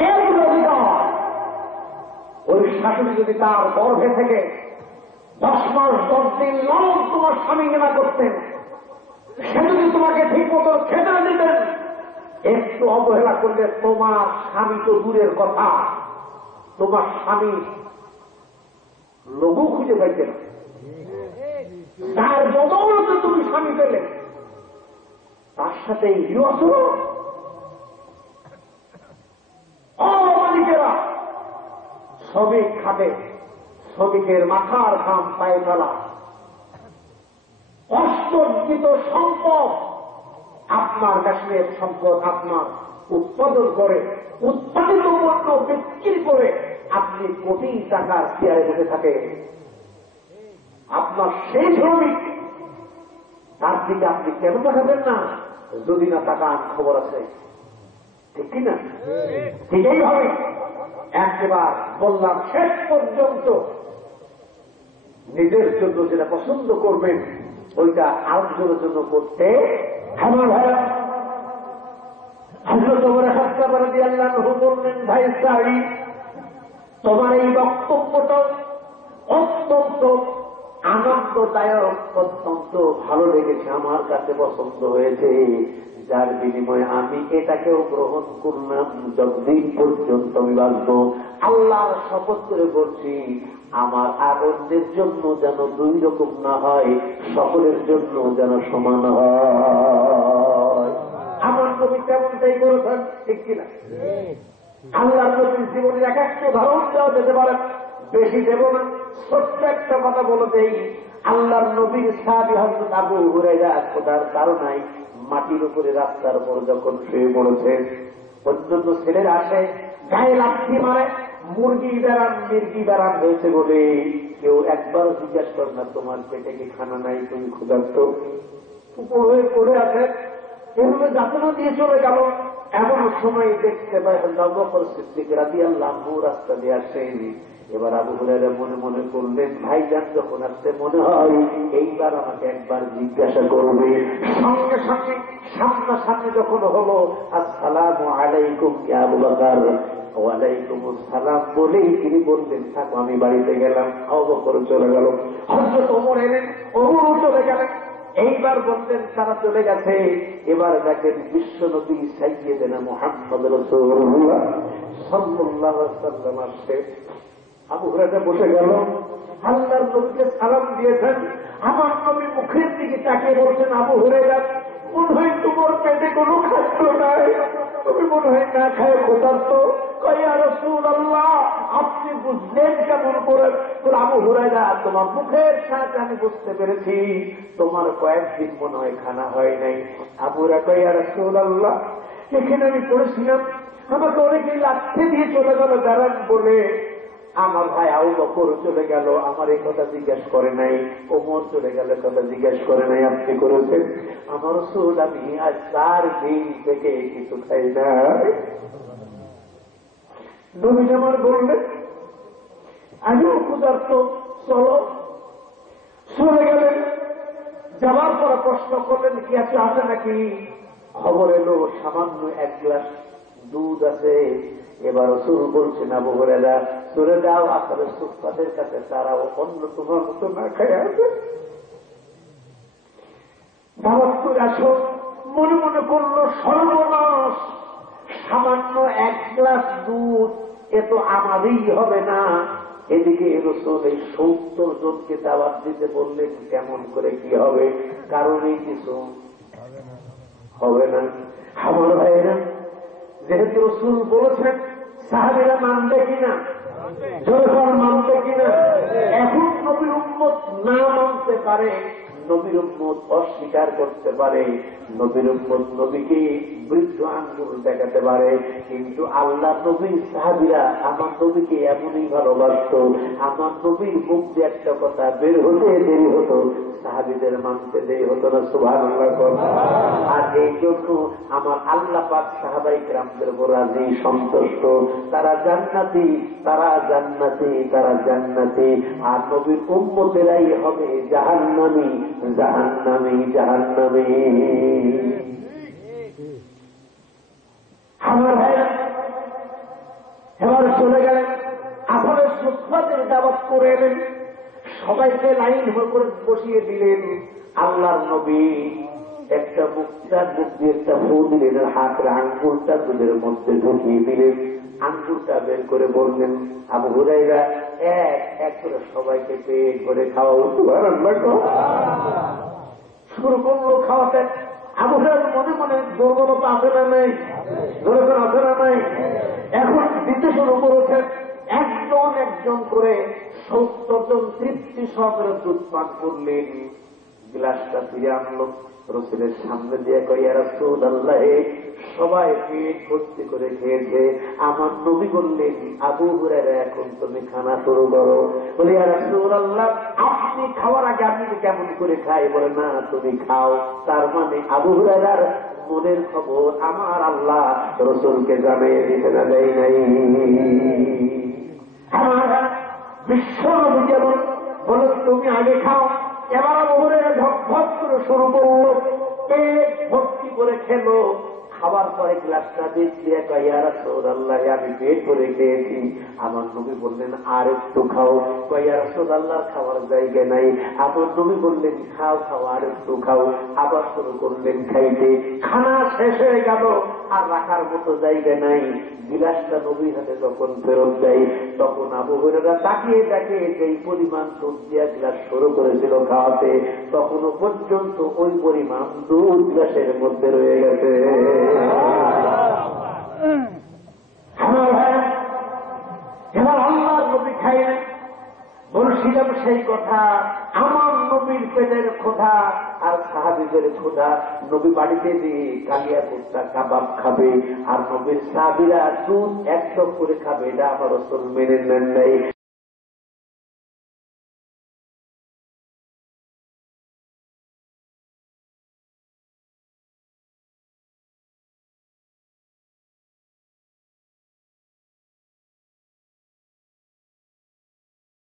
এর অধিকার। ওই শাশুড়ি যদি তার গর্ভে থেকে 10 মাস 10 দিন লালন তোমার স্বামী কেনা করতেন, সে যদি তোমাকে ঠিক মতো খেতে দিতেন, একটু অবহেলা করলে তোমার স্বামী তো দূরের কথা, তোমার স্বামী লঘু খুঁজে পাইতে না। তার বদৌলতে তুমি স্বামী পেলে, তার সাথে ইউ আসলো। মালিকেরা শ্রমিক খাবে, শ্রমিকের মাথার ঘাম পায়ে ফেলা, অর্জিত সম্পদ, আপনার দেশের সম্পদ আপনার উৎপাদন করে, উৎপাদিত পণ্য বিক্রি করে আপনি কোটি টাকার চেয়ারে বসে থাকে। আপনার সেই শ্রমিক, তার দিকে আপনি কেন দেখাবেন না? যদি না টাকা খবর আছে, ঠিক কিনা? ঠিক এইভাবে একবার বললাম, শেষ পর্যন্ত নিজের জন্য যেটা পছন্দ করবেন ওইটা আরেকজনের জন্য করতে আমার ভাইরা হযরত ওমর খাত্তাব রাদিয়াল্লাহু আনহু বললেন, ভাই সাঈদ, তোমার এই বক্তব্যটা অত্যন্ত আনন্দদায়ক, অত্যন্ত ভালো লেগেছে, আমার কাছে পছন্দ হয়েছে, যার বিনিময়ে আমি এটাকেও গ্রহণ করলাম যতদিন পর্যন্ত আমি বাঁচব। আল্লাহর শপথ করে বলছি, আমার আনন্দের জন্য যেন দুই রকম না হয়, সকলের জন্য যেন সমান হয়। আমার নবী তেমনটাই করেছেন, ঠিক কিনা? আল্লাহ নবীর জীবনের এক একটা উদাহরণ দেওয়া যেতে পারে, বেশি দেব না, ছোট্ট একটা কথা বলে দেই। আল্লাহর নবীর সাহাবী হযরত আবু হুরায়রা খোদার কারণায় মাটির উপরে রাস্তার উপর যখন শুয়ে পড়েছে, অন্যান্য ছেলেরা আসে গায়ে লাথি মারে, মুরগি বেড়ান মির্গি বেড়ান হয়েছে বলে কেউ একবারও জিজ্ঞাসা করে না তোমার পেটে কি খানা নাই, তুমি ক্ষুধার্ত? উপর হয়ে পড়ে আছে, এভাবে যাতনা দিয়ে চলে গেল। এমন সময় দেখতে পাই আবু বকর সিদ্দিক রাদিয়াল্লাহু আনহু রাস্তা দিয়ে আসেন। এবার আবু হুরায়রা মনে মনে করলেন, ভাইজান যখন আসতে মনে হয় এইবার আমাকে একবার জিজ্ঞাসা করবে। সঙ্গে সঙ্গে সামনাসামনি যখন হলো, আসসালামু আলাইকুম ইয়া আবু বকর, ওয়ালাইকুম আসসালাম বলেই তিনি বললেন, থাকো আমি বাড়িতে গেলাম। আবু বকর চলে গেল, হযরত ওমর এলেন, ওমরও চলে গেলেন। এইবার বললেন তারা চলে গেছে। এবার দেখেন বিশ্ব নবী সাইয়্যিদনা মুহাম্মদ রাসূলুল্লাহ সাল্লাল্লাহু আলাইহি ওয়াসাল্লাম আসছে। আবু হুরায়রা বসে গেল, আল্লাহর নবীকে সালাম দিয়েছেন। আমার নবী মুখের দিকে তাকিয়ে বলছেন, আবু হুরায়রা, মনে হয় তোমার পেটে কোনো খাদ্য নাই, তুমি মনে হয় না খায় ক্ষুধার্ত। ইয়া রাসূলুল্লাহ, আপনি বুঝলেন কেমন করে? আবু হুরায়রা, তোমার মুখের সাথে আমি বুঝতে পেরেছি তোমার কয়েকদিন মনে হয় খানা হয় নাই। আবু হুরায়রা, ইয়া রাসূলুল্লাহ, এখানে আমি পড়েছিলাম, আমাকে অনেকে লাথি দিয়ে চলে গেল দাঁড়ান বলে। আমার ভাই আবু বকর চলে গেল, আমার এই কথা জিজ্ঞেস করে নাই। ওমর চলে গেল, কথা জিজ্ঞেস করে নাই। আপনি করেছেন? আমার রাসূল, আমি আজ 4 দিন থেকে কিছু খাই না। নবী আমার বললেন, আমিও ক্ষুধার্ত, চলো। চলে গেলেন। যাবার পর প্রশ্ন করলেন, কি আছে নাকি? খবর এলো সামান্য 1 গ্লাস দুধ আছে। এবার রাসূল বলছেন, আবু হুরায়রা, চলে যাও, আপনাদের সুফাদের কাছে তারাও অন্য তোমার মতো না খায় আছে, দাওয়াত করে আসো। মনে মনে করলো, সর্বনাশ, সামান্য 1 গ্লাস দুধ, এ তো আমাদেরই হবে না। এদিকে রাসূল এই 70 জনকে দাওয়াত দিতে বললেন, কেমন করে কি হবে? কারণে কিছু হবে না। আমার ভাইয়েরা, যেহেতু রাসূল বলেছেন, সাহাবীরা মানবে কিনা? জোরদার মানবে কিনা? এখন নবীর উম্মত না মানতে পারে, নবীর উম্মত অস্বীকার করতে পারে, নবীর উম্মত নবীকে বৃদ্ধ আঙ্গুল দেখাতে পারে, কিন্তু আল্লাহ নবীর সাহাবীরা আমার নবীকে এমনই ভালোবাসত, আমার নবীর মুখ দিয়ে একটা কথা বের হতে দেরি হতো, সাহাবীদের মানতে দেরি হতো না। সুবহানাল্লাহ। আর এই জন্য আমার আল্লাহ পাক সাহাবায়ে কেরামদের উপর রাজি, সন্তুষ্ট। তারা জান্নাতি, তারা জান্নাতি, তারা জান্নাতি। আর নবীর উম্মতেরাই হবে জাহান্নামী, জাহান্নামী, জাহান্নামী। আমার ভাইরা এবার চলে গেলেন, আসরের সুফাতের দাওয়াত করে এলেন, সবাইকে লাইন করে বসিয়ে দিলেন। আল্লাহর নবী একটা মুক্তার মুখ দিয়ে একটা ফু দিলেন, হাতের আঙ্গুলটা দুধের মধ্যে ঢুকিয়ে দিলেন, আঙ্গুলটা বের করে বললেন, আবু হুরায়রা, এক এক করে সবাইকে পেট করে খাওয়া। শুরু করলো খাওয়াতে। আবু হুরায়রা মনে মনে দুর্বলতা আছে না নাই? দুর্বলতা আছে না নাই? এখন দিতে শুরু করেছেন, একজন একজন করে 70 জন তৃপ্তি সহকারে দুধ পান করলেন। গ্লাসটা ফিরে আনলো, রসুলের সামনে দিয়ে কই, ইয়া রাসূলুল্লাহ, সবাই পেট ভর্তি করে খেয়েছে, আমার নবী বললেন আবু হুরায়রা এখন তুমি খানা শুরু করো। বলি, ইয়া রাসূলুল্লাহ, আপনি খাওয়ার আগে আমি কেমন করে খাই? বলে, না তুমি খাও। তার মানে আবু হুরায়রার মনের খবর আমার আল্লাহ রসুলকে জানিয়ে দিতে না দেয় নাই। বিশ্ব নবী যেমন বলো তুমি আগে খাও, এবার আবু হুরায়রা ঝকঝক করে শুরু করলো, পেট ভর্তি করে খেলো। খাবার পরে গ্লাসটা দিয়ে কয়, ইয়া রাসূলুল্লাহ, আমি পেট ভরে খেয়েছি। আমার নবী বললেন আর একটু খাও। কয়, ইয়া রাসূলুল্লাহ, খাওয়ার জায়গা নাই। আমার নবী বললেন খাও খাও, আর একটু খাও। আবার শুরু করলেন খাইতে। খানা শেষ হয়ে গেল, আর রাখার মতো জায়গা নাই। গিলাসটা নবীর হাতে যখন ফেরত দেয়, তখন আবু হুরায়রা তাকিয়ে দেখে যেই পরিমাণ দুধ দিয়া গ্লাস শুরু করেছিল খাওয়াতে, তখনও পর্যন্ত ওই পরিমাণ দুধ গ্লাসের মধ্যে রয়ে গেছে। এবার আল্লাহ নবী খাইলেন। বলছিলাম সেই কথা, আমার নবীর পেটের ক্ষুধা আর সাহাবীদের ক্ষুধা। নবী বাড়িতে দিয়ে কালিয়া কোফতা কাবাব খাবে, আর নবীর সাহাবীরা দুধ 100 করে খাবে, এটা আমার রাসূল মেনে নেন নাই।